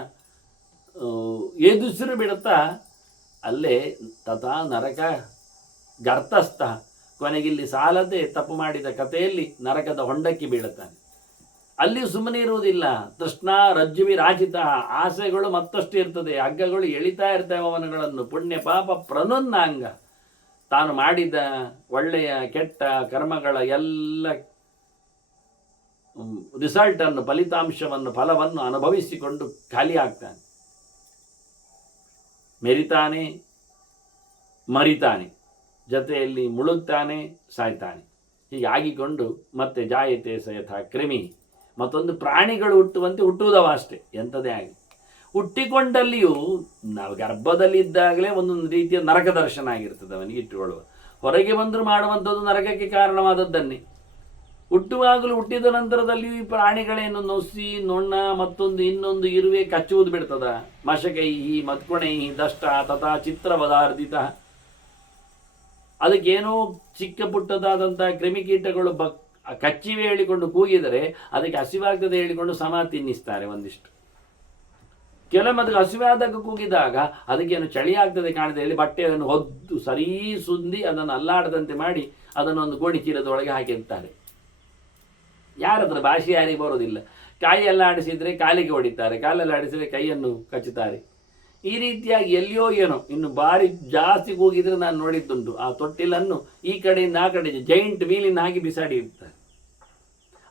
ಎದುಸಿರು ಬಿಡುತ್ತಾ ಅಲ್ಲೇ ತಥಾ ನರಕ ಗರ್ತಸ್ಥ. ಕೊನೆಗಿಲ್ಲಿ ಸಾಲದೆ ತಪ್ಪು ಮಾಡಿದ ಕಥೆಯಲ್ಲಿ ನರಕದ ಹೊಂಡಕ್ಕೆ ಬೀಳುತ್ತಾನೆ. ಅಲ್ಲಿ ಸುಮ್ಮನೆ ಇರುವುದಿಲ್ಲ. ತೃಷ್ಣಾ ರಜ್ಜುವಿ ರಾಜಿತ. ಆಸೆಗಳು ಮತ್ತಷ್ಟು ಇರ್ತದೆ, ಹಗ್ಗಗಳು ಎಳಿತಾ ಇರ್ತವೆ ಅವನುಗಳನ್ನು. ಪುಣ್ಯ ಪಾಪ ಪ್ರನುನ್ನಾಂಗ. ತಾನು ಮಾಡಿದ ಒಳ್ಳೆಯ ಕೆಟ್ಟ ಕರ್ಮಗಳ ಎಲ್ಲ ರಿಸಲ್ಟನ್ನು, ಫಲಿತಾಂಶವನ್ನು, ಫಲವನ್ನು ಅನುಭವಿಸಿಕೊಂಡು ಖಾಲಿ ಆಗ್ತಾನೆ. ಮೆರಿತಾನೆ, ಮರಿತಾನೆ, ಜೊತೆಯಲ್ಲಿ ಮುಳುಗ್ತಾನೆ, ಸಾಯ್ತಾನೆ. ಹೀಗಾಗಿಕೊಂಡು ಮತ್ತೆ ಜಾಯತೆ ಸಯಥ ಕ್ರಿಮಿ. ಮತ್ತೊಂದು ಪ್ರಾಣಿಗಳು ಹುಟ್ಟುವಂತೆ ಹುಟ್ಟುವುದವ ಅಷ್ಟೇ, ಎಂಥದೇ ಆಗಿ. ಹುಟ್ಟಿಕೊಂಡಲ್ಲಿಯೂ ನಾವು ಗರ್ಭದಲ್ಲಿದ್ದಾಗಲೇ ಒಂದೊಂದು ರೀತಿಯ ನರಕ ದರ್ಶನ ಆಗಿರ್ತದೆ ಅವನಿಗೆ ಇಟ್ಟುಕೊಳ್ಳುವ. ಹೊರಗೆ ಬಂದರೂ ಮಾಡುವಂಥದ್ದು ನರಕಕ್ಕೆ ಕಾರಣವಾದದ್ದನ್ನೇ. ಹುಟ್ಟುವಾಗಲೂ ಹುಟ್ಟಿದ ನಂತರದಲ್ಲಿಯೂ ಈ ಪ್ರಾಣಿಗಳೇನು ನೊಸಿ, ನೊಣ್ಣ, ಮತ್ತೊಂದು ಇನ್ನೊಂದು ಇರುವೆ ಕಚ್ಚುವುದು ಬಿಡ್ತದ. ಮಶಕೈಹಿ ಮತ್ಕೊಣೈಹಿ ದಷ್ಟ ತಥಾ ಚಿತ್ರವದಾರ್ಧಿತ. ಅದಕ್ಕೇನೋ ಚಿಕ್ಕ ಪುಟ್ಟದಾದಂಥ ಕ್ರಿಮಿಕೀಟಗಳು ಕಚ್ಚಿವೆ ಹೇಳಿಕೊಂಡು ಕೂಗಿದರೆ ಅದಕ್ಕೆ ಹಸಿವಾಗ್ತದೆ ಹೇಳಿಕೊಂಡು ಸಮ ತಿನ್ನಿಸ್ತಾರೆ ಒಂದಿಷ್ಟು. ಕೆಲವೊಮ್ಮೆ ಅದಕ್ಕೆ ಹಸಿವಾದಾಗ ಕೂಗಿದಾಗ ಅದಕ್ಕೇನು ಚಳಿ ಆಗ್ತದೆ ಕಾಣದೆ ಹೇಳಿ ಬಟ್ಟೆಯನ್ನು ಹೊದ್ದು ಸರೀ ಸುಂದಿ ಅದನ್ನು ಅಲ್ಲಾಡದಂತೆ ಮಾಡಿ ಅದನ್ನೊಂದು ಗೋಣಿ ಚೀಲದೊಳಗೆ ಹಾಕಿರ್ತಾರೆ. ಯಾರದ್ರ ಭಾಷೆ ಯಾರಿಗೆ ಬರೋದಿಲ್ಲ. ಕಾಯಿಯೆಲ್ಲ ಆಡಿಸಿದರೆ ಕಾಲಿಗೆ ಹೊಡಿತಾರೆ, ಕಾಲೆಲ್ಲ ಆಡಿಸಿದರೆ ಕೈಯನ್ನು ಕಚ್ಚುತ್ತಾರೆ. ಈ ರೀತಿಯಾಗಿ ಎಲ್ಲಿಯೋ ಏನೋ ಇನ್ನು ಭಾರಿ ಜಾಸ್ತಿ ಕೂಗಿದ್ರೆ ನಾನು ನೋಡಿದ್ದುಂಟು. ಆ ತೊಟ್ಟಿಲನ್ನು ಈ ಕಡೆಯಿಂದ ಆ ಕಡೆ ಜೈಂಟ್ ವೀಲಿನ ಹಾಕಿ ಬಿಸಾಡಿ ಇರ್ತಾರೆ.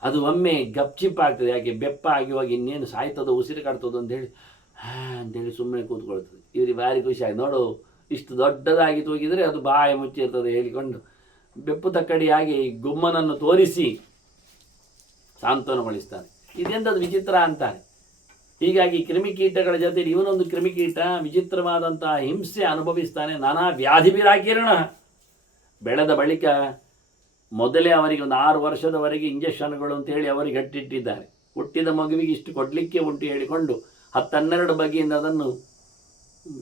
ಅದು ಒಮ್ಮೆ ಗಪ್ಚಿಪ್ ಆಗ್ತದೆ, ಯಾಕೆ ಬೆಪ್ಪ ಆಗಿ ಹೋಗಿ ಇನ್ನೇನು ಸಾಯ್ತದೋ ಉಸಿರು ಕಟ್ತದೋ ಅಂತೇಳಿ ಅಂತೇಳಿ ಸುಮ್ಮನೆ ಕೂತ್ಕೊಳ್ತದೆ. ಇವ್ರಿಗೆ ಭಾರಿ ಖುಷಿಯಾಗಿ, ನೋಡು ಇಷ್ಟು ದೊಡ್ಡದಾಗಿ ತೂಗಿದರೆ ಅದು ಬಾಯಿ ಮುಚ್ಚಿರ್ತದೆ ಹೇಳಿಕೊಂಡು ಬೆಪ್ಪು ತಕ್ಕಡಿಯಾಗಿ ಗುಮ್ಮನನ್ನು ತೋರಿಸಿ ಸಾಂತ್ವನಗೊಳಿಸ್ತಾನೆ. ಇದೆಂಥದ್ದು ವಿಚಿತ್ರ ಅಂತಾನೆ. ಹೀಗಾಗಿ ಕ್ರಿಮಿಕೀಟಗಳ ಜೊತೆಲಿ ಇವನೊಂದು ಕ್ರಿಮಿಕೀಟ ವಿಚಿತ್ರವಾದಂತಹ ಹಿಂಸೆ ಅನುಭವಿಸ್ತಾನೆ. ನಾನಾ ವ್ಯಾಧಿಭಿರಾಕಿರಣ. ಬೆಳೆದ ಬಳಿಕ ಮೊದಲೇ ಅವರಿಗೆ ಒಂದು 6 ವರ್ಷದವರೆಗೆ ಇಂಜೆಕ್ಷನ್ಗಳು ಅಂತೇಳಿ ಅವರಿಗೆ ಗಟ್ಟಿಟ್ಟಿದ್ದಾರೆ. ಹುಟ್ಟಿದ ಮಗುವಿಗೆ ಇಷ್ಟು ಕೊಡಲಿಕ್ಕೆ ಉಂಟು ಹೇಳಿಕೊಂಡು 10-12 ಬಗೆಯಿಂದ ಅದನ್ನು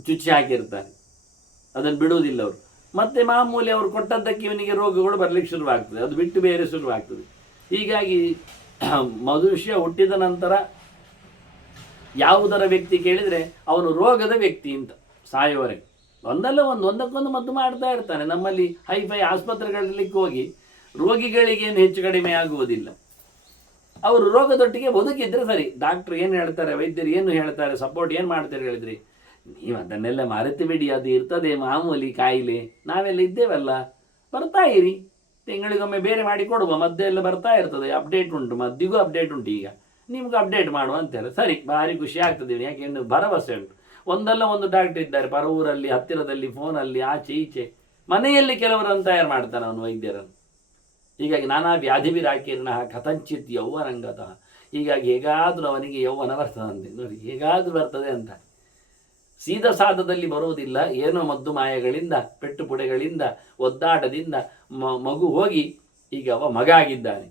ಚುಚ್ಚಿ ಹಾಕಿರ್ತಾರೆ. ಅದನ್ನು ಬಿಡುವುದಿಲ್ಲ ಅವರು. ಮತ್ತೆ ಮಾಮೂಲಿ ಅವರು ಕೊಟ್ಟದ್ದಕ್ಕೆ ಇವನಿಗೆ ರೋಗಗಳು ಬರಲಿಕ್ಕೆ ಶುರುವಾಗ್ತದೆ, ಅದು ಬಿಟ್ಟು ಬೇರೆ ಶುರುವಾಗ್ತದೆ. ಹೀಗಾಗಿ ಮನುಷ್ಯ ಹುಟ್ಟಿದ ನಂತರ ಯಾವುದರ ವ್ಯಕ್ತಿ ಕೇಳಿದರೆ ಅವನು ರೋಗದ ವ್ಯಕ್ತಿ ಅಂತ ಸಾಯುವವರೆಗೆ ಒಂದಕ್ಕೊಂದು ಮದ್ದು ಮಾಡ್ತಾ ಇರ್ತಾನೆ. ನಮ್ಮಲ್ಲಿ ಹೈಫೈ ಆಸ್ಪತ್ರೆಗಳಲ್ಲಿ ಹೋಗಿ ರೋಗಿಗಳಿಗೇನು ಹೆಚ್ಚು ಕಡಿಮೆ ಆಗುವುದಿಲ್ಲ. ಅವರು ರೋಗದೊಟ್ಟಿಗೆ ಬದುಕಿದ್ರೆ ಸರಿ. ಡಾಕ್ಟ್ರು ಏನು ಹೇಳ್ತಾರೆ, ವೈದ್ಯರು ಏನು ಹೇಳ್ತಾರೆ, ಸಪೋರ್ಟ್ ಏನು ಮಾಡ್ತಾರೆ ಹೇಳಿದ್ರಿ, ನೀವು ಅದನ್ನೆಲ್ಲ ಮರೆತು ಬಿಡಿ, ಅದು ಇರ್ತದೆ ಮಾಮೂಲಿ ಕಾಯಿಲೆ, ನಾವೆಲ್ಲ ಇದ್ದೇವಲ್ಲ, ಬರ್ತಾ ಇರಿ, ತಿಂಗಳಿಗೊಮ್ಮೆ ಬೇರೆ ಮಾಡಿ ಕೊಡುವ, ಮದ್ದೆಲ್ಲ ಬರ್ತಾ ಇರ್ತದೆ, ಅಪ್ಡೇಟ್ ಉಂಟು, ಮದ್ದಿಗೂ ಅಪ್ಡೇಟ್ ಉಂಟು, ಈಗ ನಿಮ್ಗೆ ಅಪ್ಡೇಟ್ ಮಾಡುವ ಅಂತಾರೆ. ಸರಿ, ಭಾರಿ ಖುಷಿ ಆಗ್ತದೆ. ಯಾಕೆ ಭರವಸೆ ಉಂಟು. ಒಂದಲ್ಲ ಒಂದು ಡಾಕ್ಟರ್ ಇದ್ದಾರೆ ಪರವೂರಲ್ಲಿ, ಹತ್ತಿರದಲ್ಲಿ, ಫೋನಲ್ಲಿ, ಆಚೆ ಈಚೆ, ಮನೆಯಲ್ಲಿ ಕೆಲವರನ್ನು ತಯಾರು ಮಾಡ್ತಾನೆ ಅವನು ವೈದ್ಯರನ್ನು. ಹೀಗಾಗಿ ನಾನಾ ವ್ಯಾಧಿವಿರಾಕೀರ್ಣ ಕಥಂಚಿತ್ ಯೌವನಂಗತ. ಹೀಗಾಗಿ ಹೇಗಾದರೂ ಅವನಿಗೆ ಯೌವನ ಬರ್ತದಂತೆ. ನೋಡಿ, ಹೇಗಾದರೂ ಬರ್ತದೆ ಅಂತ ಸೀದ ಸಾಧದಲ್ಲಿ ಬರುವುದಿಲ್ಲ. ಏನೋ ಮದ್ದು ಮಾಯಗಳಿಂದ, ಪೆಟ್ಟು ಪುಡೆಗಳಿಂದ, ಒದ್ದಾಟದಿಂದ ಮಗು ಹೋಗಿ ಈಗ ಅವ ಮಗ ಆಗಿದ್ದಾನೆ.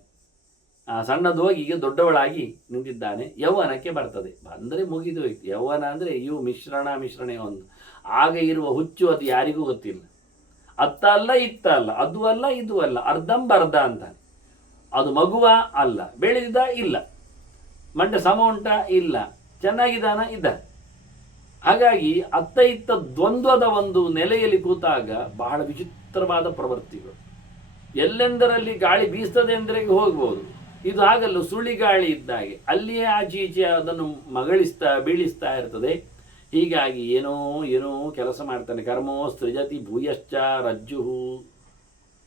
ಸಣ್ಣದು ಹೋಗಿ ಈಗ ದೊಡ್ಡವಳಾಗಿ ನಿಂತಿದ್ದಾನೆ. ಯೌವನಕ್ಕೆ ಬರ್ತದೆ, ಬಂದರೆ ಮುಗಿದು ಹೋಯ್ತು. ಯೌವನ ಅಂದರೆ ಇವು ಮಿಶ್ರಣೇ ಒಂದು. ಆಗ ಇರುವ ಹುಚ್ಚು ಅದು ಯಾರಿಗೂ ಗೊತ್ತಿಲ್ಲ. ಅತ್ತ ಅಲ್ಲ ಇತ್ತ ಅಲ್ಲ, ಅದು ಅಲ್ಲ ಇದು ಅಲ್ಲ, ಅರ್ಧಂಬರ್ಧ ಅಂತಾನೆ. ಅದು ಮಗುವ ಅಲ್ಲ, ಬೆಳೆದಿದ್ದ ಇಲ್ಲ, ಮಂಡೆ ಸಮ ಉಂಟ ಇಲ್ಲ, ಚೆನ್ನಾಗಿದ್ದಾನ ಇದ್ದ. ಹಾಗಾಗಿ ಅತ್ತ ಇತ್ತ ದ್ವಂದ್ವದ ಒಂದು ನೆಲೆಯಲ್ಲಿ ಕೂತಾಗ ಬಹಳ ವಿಚಿತ್ರವಾದ ಪ್ರವೃತ್ತಿಗಳು. ಎಲ್ಲೆಂದರಲ್ಲಿ ಗಾಳಿ ಬೀಸ್ತದೆ ಅಂದರೆ ಹೋಗ್ಬೋದು, ಇದು ಹಾಗಲ್ಲ, ಸುಳಿ ಗಾಳಿ ಇದ್ದಾಗೆ ಅಲ್ಲಿಯೇ ಆಚೆ ಈಚೆ ಅದನ್ನು ಬೀಳಿಸ್ತಾ ಇರ್ತದೆ. ಹೀಗಾಗಿ ಏನೋ ಏನೋ ಕೆಲಸ ಮಾಡ್ತಾನೆ. ಕರ್ಮೋ ಸೃಜತಿ ಭೂಯಶ್ಚ ರಜ್ಜು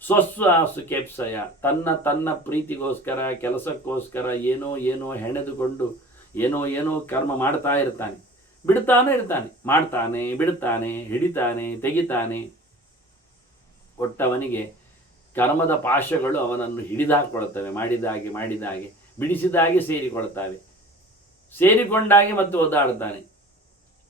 ಸ್ವಸ್ವಾಸು ಕೆಪ್ಸಯ. ತನ್ನ ಪ್ರೀತಿಗೋಸ್ಕರ, ಕೆಲಸಕ್ಕೋಸ್ಕರ ಏನೋ ಏನೋ ಹೆಣೆದುಕೊಂಡು ಏನೋ ಏನೋ ಕರ್ಮ ಮಾಡ್ತಾ ಇರ್ತಾನೆ. ಬಿಡ್ತಾನೆ ಇರ್ತಾನೆ, ಮಾಡ್ತಾನೆ, ಬಿಡ್ತಾನೆ, ಹಿಡಿತಾನೆ, ತೆಗಿತಾನೆ. ಒಟ್ಟವನಿಗೆ ಕರ್ಮದ ಪಾಶಗಳು ಅವನನ್ನು ಹಿಡಿದಾಕೊಳ್ತವೆ. ಮಾಡಿದಾಗೆ ಬಿಡಿಸಿದಾಗೆ ಸೇರಿಕೊಂಡಾಗೆ ಮತ್ತು ಒದ್ದಾಡ್ತಾನೆ.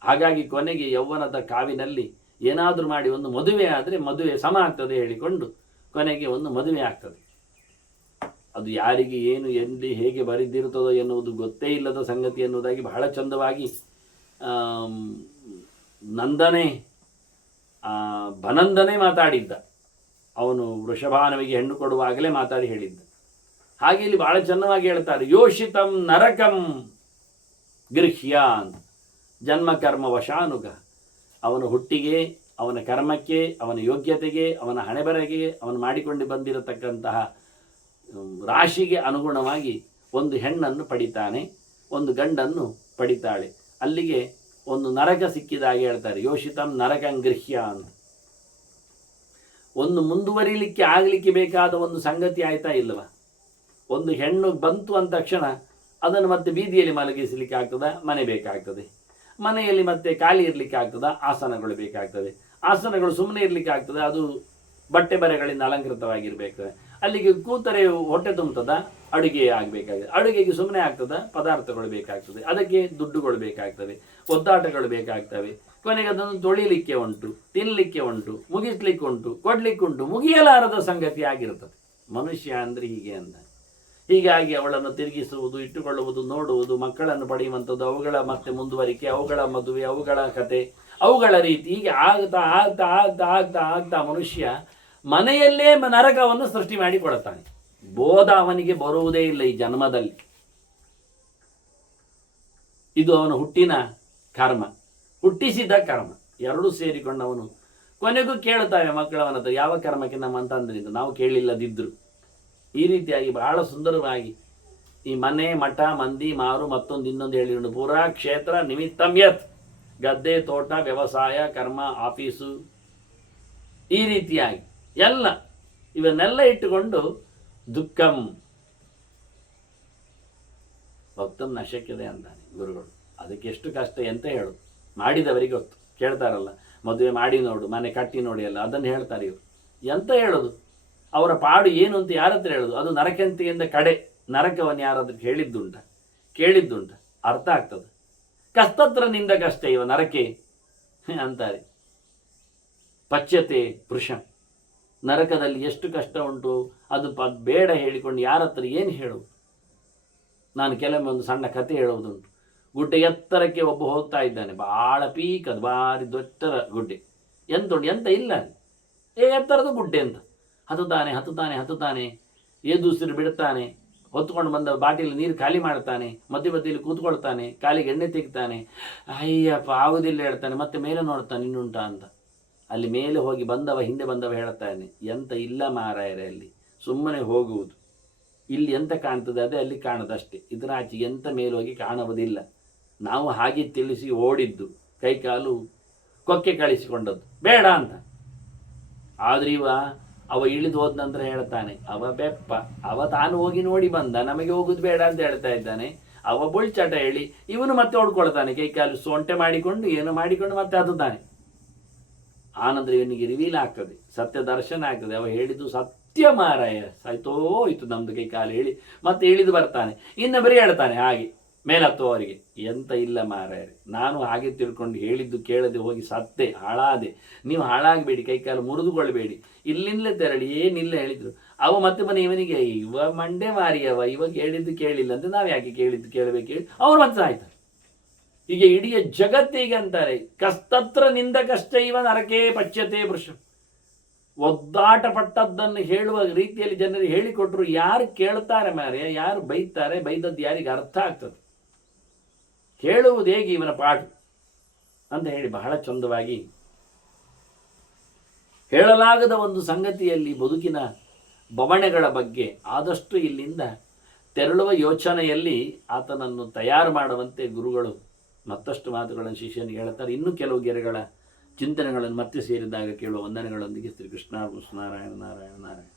ಹಾಗಾಗಿ ಕೊನೆಗೆ ಯೌವನದ ಕಾವಿನಲ್ಲಿ ಏನಾದರೂ ಮಾಡಿ ಒಂದು ಮದುವೆ ಆದರೆ ಮದುವೆ ಸಮ ಆಗ್ತದೆ ಹೇಳಿಕೊಂಡು ಕೊನೆಗೆ ಒಂದು ಮದುವೆ ಆಗ್ತದೆ. ಅದು ಯಾರಿಗೆ ಏನು ಎಲ್ಲಿ ಹೇಗೆ ಬರೆದಿರುತ್ತದೋ ಎನ್ನುವುದು ಗೊತ್ತೇ ಇಲ್ಲದ ಸಂಗತಿ ಎನ್ನುವುದಾಗಿ ಬಹಳ ಚಂದವಾಗಿ ಬನಂದನೆ ಮಾತಾಡಿದ್ದ. ಅವನು ವೃಷಭಾನವಿಗೆ ಹೆಣ್ಣು ಕೊಡುವಾಗಲೇ ಮಾತಾಡಿ ಹೇಳಿದ್ದ. ಹಾಗೆ ಇಲ್ಲಿ ಬಹಳ ಚೆನ್ನಾಗಿ ಹೇಳ್ತಾರೆ, ಯೋಷಿತಂ ನರಕಂ ಗೃಹ್ಯಾನ್ ಜನ್ಮ ಕರ್ಮ ವಶಾನುಗ. ಅವನ ಹುಟ್ಟಿಗೆ, ಅವನ ಕರ್ಮಕ್ಕೆ, ಅವನ ಯೋಗ್ಯತೆಗೆ, ಅವನ ಹಣೆಬರಗೆ, ಅವನು ಮಾಡಿಕೊಂಡು ಬಂದಿರತಕ್ಕಂತಹ ರಾಶಿಗೆ ಅನುಗುಣವಾಗಿ ಒಂದು ಹೆಣ್ಣನ್ನು ಪಡಿತಾನೆ, ಒಂದು ಗಂಡನ್ನು ಪಡಿತಾಳೆ. ಅಲ್ಲಿಗೆ ಒಂದು ನರಕ ಸಿಕ್ಕಿದಾಗೆ ಹೇಳ್ತಾರೆ, ಯೋಷಿತಂ ನರಕಂ ಗೃಹ್ಯ ಅಂತ. ಒಂದು ಮುಂದುವರಿಲಿಕ್ಕೆ ಆಗಲಿಕ್ಕೆ ಬೇಕಾದ ಒಂದು ಸಂಗತಿ ಆಯ್ತಾ ಇಲ್ಲವ? ಒಂದು ಹೆಣ್ಣು ಬಂತು ಅಂದ ತಕ್ಷಣ ಅದನ್ನು ಮತ್ತೆ ಬೀದಿಯಲ್ಲಿ ಮಲಗಿಸಲಿಕ್ಕೆ ಆಗ್ತದ? ಮನೆ ಬೇಕಾಗ್ತದೆ. ಮನೆಯಲ್ಲಿ ಮತ್ತೆ ಖಾಲಿ ಇರಲಿಕ್ಕೆ ಆಗ್ತದ? ಆಸನಗಳು ಬೇಕಾಗ್ತದೆ. ಆಸನಗಳು ಸುಮ್ಮನೆ ಇರಲಿಕ್ಕೆ ಆಗ್ತದೆ? ಅದು ಬಟ್ಟೆ ಬರೆಗಳಿಂದ ಅಲಂಕೃತವಾಗಿರ್ಬೇಕಾಗ್ತದೆ. ಅಲ್ಲಿಗೆ ಕೂತರೆ ಹೊಟ್ಟೆ ತುಂಬುತ್ತದ? ಅಡುಗೆ ಆಗಬೇಕಾಗಿದೆ. ಅಡುಗೆಗೆ ಸುಮ್ಮನೆ ಆಗ್ತದ? ಪದಾರ್ಥಗಳು ಬೇಕಾಗ್ತದೆ. ಅದಕ್ಕೆ ದುಡ್ಡುಗಳು ಬೇಕಾಗ್ತವೆ, ಒದ್ದಾಟಗಳು ಬೇಕಾಗ್ತವೆ. ಕೊನೆಗೆ ಅದನ್ನು ತೊಳಿಲಿಕ್ಕೆ ಉಂಟು, ತಿನ್ನಲಿಕ್ಕೆ ಉಂಟು, ಮುಗಿಸ್ಲಿಕ್ಕೆ ಉಂಟು, ಕೊಡ್ಲಿಕ್ಕೆ ಉಂಟು. ಮುಗಿಯಲಾರದ ಸಂಗತಿ ಆಗಿರುತ್ತದೆ. ಮನುಷ್ಯ ಅಂದರೆ ಹೀಗೆ ಅಂತ. ಹೀಗಾಗಿ ಅವಳನ್ನು ತಿರುಗಿಸುವುದು, ಇಟ್ಟುಕೊಳ್ಳುವುದು, ನೋಡುವುದು, ಮಕ್ಕಳನ್ನು ಪಡೆಯುವಂಥದ್ದು, ಅವುಗಳ ಮತ್ತೆ ಮುಂದುವರಿಕೆ, ಅವುಗಳ ಮದುವೆ, ಅವುಗಳ ಕತೆ, ಅವುಗಳ ರೀತಿ, ಹೀಗೆ ಆಗ್ತಾ ಆಗ್ತಾ ಆಗ್ತಾ ಆಗ್ತಾ ಆಗ್ತಾ ಮನುಷ್ಯ ಮನೆಯಲ್ಲೇ ನರಕವನ್ನು ಸೃಷ್ಟಿ ಮಾಡಿಕೊಡುತ್ತಾನೆ. ಬೋಧ ಅವನಿಗೆ ಬರುವುದೇ ಇಲ್ಲ ಈ ಜನ್ಮದಲ್ಲಿ. ಇದು ಅವನ ಹುಟ್ಟಿನ ಕರ್ಮ, ಹುಟ್ಟಿಸಿದ ಕರ್ಮ. ಎರಡೂ ಸೇರಿಕೊಂಡು ಅವನು ಕೊನೆಗೂ ಕೇಳುತ್ತಾವೆ ಮಕ್ಕಳವನ ಹತ್ರ, ಯಾವ ಕರ್ಮಕ್ಕೆ ನಮ್ಮ ಅಂತಂದ್ರಿಂದ ನಾವು ಕೇಳಿಲ್ಲದಿದ್ರು. ಈ ರೀತಿಯಾಗಿ ಬಹಳ ಸುಂದರವಾಗಿ ಈ ಮನೆ, ಮಠ, ಮಂದಿ, ಮಾರು, ಮತ್ತೊಂದು ಇನ್ನೊಂದು ಹೇಳಿಕೊಂಡು ಪೂರಾ ಕ್ಷೇತ್ರ ನಿಮಿತ್ತಂ ಯತ್, ಗದ್ದೆ, ತೋಟ, ವ್ಯವಸಾಯ, ಕರ್ಮ, ಆಫೀಸು, ಈ ರೀತಿಯಾಗಿ ಎಲ್ಲ ಇವನ್ನೆಲ್ಲ ಇಟ್ಟುಕೊಂಡು ದುಃಖಂ ಭಕ್ತಂ ನಶಕ್ಯದೆ ಅಂತಾನೆ ಗುರುಗಳು. ಅದಕ್ಕೆ ಎಷ್ಟು ಕಷ್ಟ ಎಂತ ಹೇಳು, ಮಾಡಿದವರಿಗೆ ಗೊತ್ತು. ಕೇಳ್ತಾರಲ್ಲ, ಮದುವೆ ಮಾಡಿ ನೋಡು, ಮನೆ ಕಟ್ಟಿ ನೋಡಿ ಎಲ್ಲ, ಅದನ್ನು ಹೇಳ್ತಾರೆ ಇವರು. ಎಂತ ಹೇಳೋದು, ಅವರ ಪಾಡು ಏನು ಅಂತ ಯಾರ ಹತ್ರ ಹೇಳೋದು? ಅದು ನರಕಂತಿಯಿಂದ ಕಡೆ ನರಕವನ್ನು ಯಾರಾದ್ರೂ ಕೇಳಿದ್ದುಂಟ ಅರ್ಥ ಆಗ್ತದೆ. ಕಸ್ತತ್ರ ನಿಂದ ಕಷ್ಟ ಇವ ನರಕೆ ಅಂತಾರೆ. ಪಚ್ಯತೆ ಪುರುಷ, ನರಕದಲ್ಲಿ ಎಷ್ಟು ಕಷ್ಟ ಉಂಟು, ಅದು ಬೇಡ ಹೇಳಿಕೊಂಡು ಯಾರ ಹತ್ರ ಏನು ಹೇಳುವುದು? ನಾನು ಕೆಲವೊಮ್ಮೆ ಒಂದು ಸಣ್ಣ ಕತೆ ಹೇಳುವುದುಂಟು. ಗುಡ್ಡೆ ಎತ್ತರಕ್ಕೆ ಒಬ್ಬ ಹೋಗ್ತಾ ಇದ್ದಾನೆ, ಭಾಳ ಪೀಕ್, ಅದು ಭಾರಿ ದೊಡ್ಡ ಗುಡ್ಡೆ. ಎಂತ ಇಲ್ಲ, ಎತ್ತರದ ಗುಡ್ಡೆ ಅಂತ. ಹತ್ತುತ್ತಾನೆ, ಏದುಸಿರು ಬಿಡುತ್ತಾನೆ, ಹೊತ್ಕೊಂಡು ಬಂದ ಬಾಟಿಲಿ ನೀರು ಖಾಲಿ ಮಾಡ್ತಾನೆ, ಮಧ್ಯದಲ್ಲಿ ಕೂತ್ಕೊಳ್ತಾನೆ, ಕಾಲಿಗೆ ಎಣ್ಣೆ ತೆಗಿತಾನೆ. ಅಯ್ಯಪ್ಪ ಆಗುದಿಲ್ಲ ಹೇಳ್ತಾನೆ, ಮತ್ತೆ ಮೇಲೆ ನೋಡ್ತಾನೆ ಇನ್ನುಂಟಾ ಅಂತ. ಅಲ್ಲಿ ಮೇಲೆ ಹೋಗಿ ಹಿಂದೆ ಬಂದವ ಹೇಳ್ತಾನೆ, ಎಂತ ಇಲ್ಲ ಮಾರಾಯರೆ, ಅಲ್ಲಿ ಸುಮ್ಮನೆ ಹೋಗುವುದು. ಇಲ್ಲಿ ಎಂತ ಕಾಣ್ತದೆ ಅದೇ ಅಲ್ಲಿ ಕಾಣದಷ್ಟೇ, ಇದರ ಆಚೆಗೆ ಎಂತ ಮೇಲೆ ಹೋಗಿ ಕಾಣುವುದಿಲ್ಲ. ನಾವು ಹಾಗೆ ತಿಳಿಸಿ ಓಡಿದ್ದು, ಕೈಕಾಲು ಕೊಕ್ಕೆ ಕಳಿಸಿಕೊಂಡದ್ದು ಬೇಡ ಅಂತ. ಆದ್ರೆ ಅವ ಇಳಿದು ಹೋದ ನಂತರ ಹೇಳ್ತಾನೆ, ಅವ ಬೆಪ್ಪ, ಅವ ತಾನು ಹೋಗಿ ನೋಡಿ ಬಂದ, ನಮಗೆ ಹೋಗುದು ಬೇಡ ಅಂತ ಹೇಳ್ತಾ ಇದ್ದಾನೆ. ಅವ ಬುಳ್ಚಟ ಹೇಳಿ ಇವನು ಮತ್ತೆ ಓಡ್ಕೊಳ್ತಾನೆ, ಕೈಕಾಲು ಸೊಂಟೆ ಮಾಡಿಕೊಂಡು ಏನೋ ಮಾಡಿಕೊಂಡು ಮತ್ತೆ ಹತ್ತುತ್ತಾನೆ. ಆನಂತರ ಇವನಿಗೆ ರಿವೀಲ್ ಆಗ್ತದೆ, ಸತ್ಯ ದರ್ಶನ ಆಗ್ತದೆ. ಅವ ಹೇಳಿದ್ದು ಸತ್ಯ ಮಾರಾಯ, ಹೋಯ್ತು ನಮ್ದು ಕೈಕಾಲು ಹೇಳಿ ಮತ್ತೆ ಇಳಿದು ಬರ್ತಾನೆ. ಇನ್ನೊಬ್ಬರು ಹೇಳ್ತಾನೆ ಹಾಗೆ ಮೇಲತ್ತುವವರಿಗೆ, ಎಂತ ಇಲ್ಲ ಮಾರಾಯರೆ, ನಾನು ಹಾಗೆ ತಿಳ್ಕೊಂಡು ಹೇಳಿದ್ದು ಕೇಳದೆ ಹೋಗಿ ಸತ್ತೆ, ಹಾಳಾದೆ. ನೀವು ಹಾಳಾಗಬೇಡಿ, ಕೈಕಾಲು ಮುರಿದುಕೊಳ್ಬೇಡಿ, ಇಲ್ಲಿಂದಲೇ ತೆರಳಿ, ಏನಿಲ್ಲ ಹೇಳಿದ್ರು. ಅವ ಮತ್ತೆ ಮನೆ ಇವನಿಗೆ ಇವ ಮಂಡೆ ಮಾರಿಯವ, ಇವಾಗ ಹೇಳಿದ್ದು ಕೇಳಿಲ್ಲ ಅಂತ ನಾವು ಯಾಕೆ ಕೇಳಿದ್ದು ಕೇಳಬೇಕು ಹೇಳಿ ಅವ್ರು ಮತ್ತೆ ಆಯ್ತಾರೆ. ಈಗ ಇಡೀ ಜಗತ್ತಿಗೆ ಅಂತಾರೆ ಕಸ್ತತ್ರ ನಿಂದ ಕಷ್ಟ ಇವ ನರಕೇ ಪಚ್ಯತೆ ವೃಷ. ಒದ್ದಾಟ ಪಟ್ಟದ್ದನ್ನು ಹೇಳುವ ರೀತಿಯಲ್ಲಿ ಜನರಿಗೆ ಹೇಳಿಕೊಟ್ರು ಯಾರು ಕೇಳ್ತಾರೆ ಮಾರೆ, ಯಾರು ಬೈತಾರೆ, ಬೈದದ್ದು ಯಾರಿಗೆ ಅರ್ಥ ಆಗ್ತದೆ, ಕೇಳುವುದು ಹೇಗೆ ಇವನ ಪಾಠ ಅಂತ ಹೇಳಿ ಬಹಳ ಚಂದವಾಗಿ ಹೇಳಲಾಗದ ಒಂದು ಸಂಗತಿಯಲ್ಲಿ ಬದುಕಿನ ಬವಣೆಗಳ ಬಗ್ಗೆ ಆದಷ್ಟು ಇಲ್ಲಿಂದ ತೆರಳುವ ಯೋಚನೆಯಲ್ಲಿ ಆತನನ್ನು ತಯಾರು ಮಾಡುವಂತೆ ಗುರುಗಳು ಮತ್ತಷ್ಟು ಮಾತುಗಳನ್ನು ಶಿಷ್ಯನಿಗೆ ಹೇಳ್ತಾರೆ. ಇನ್ನೂ ಕೆಲವು ಗೆರೆಗಳ ಚಿಂತನೆಗಳನ್ನು ಮತ್ತೆ ಸೇರಿದಾಗ ಕೇಳುವ ವಂದನೆಗಳೊಂದಿಗೆ ಶ್ರೀ ಕೃಷ್ಣ ನಾರಾಯಣ ನಾರಾಯಣ ನಾರಾಯಣ.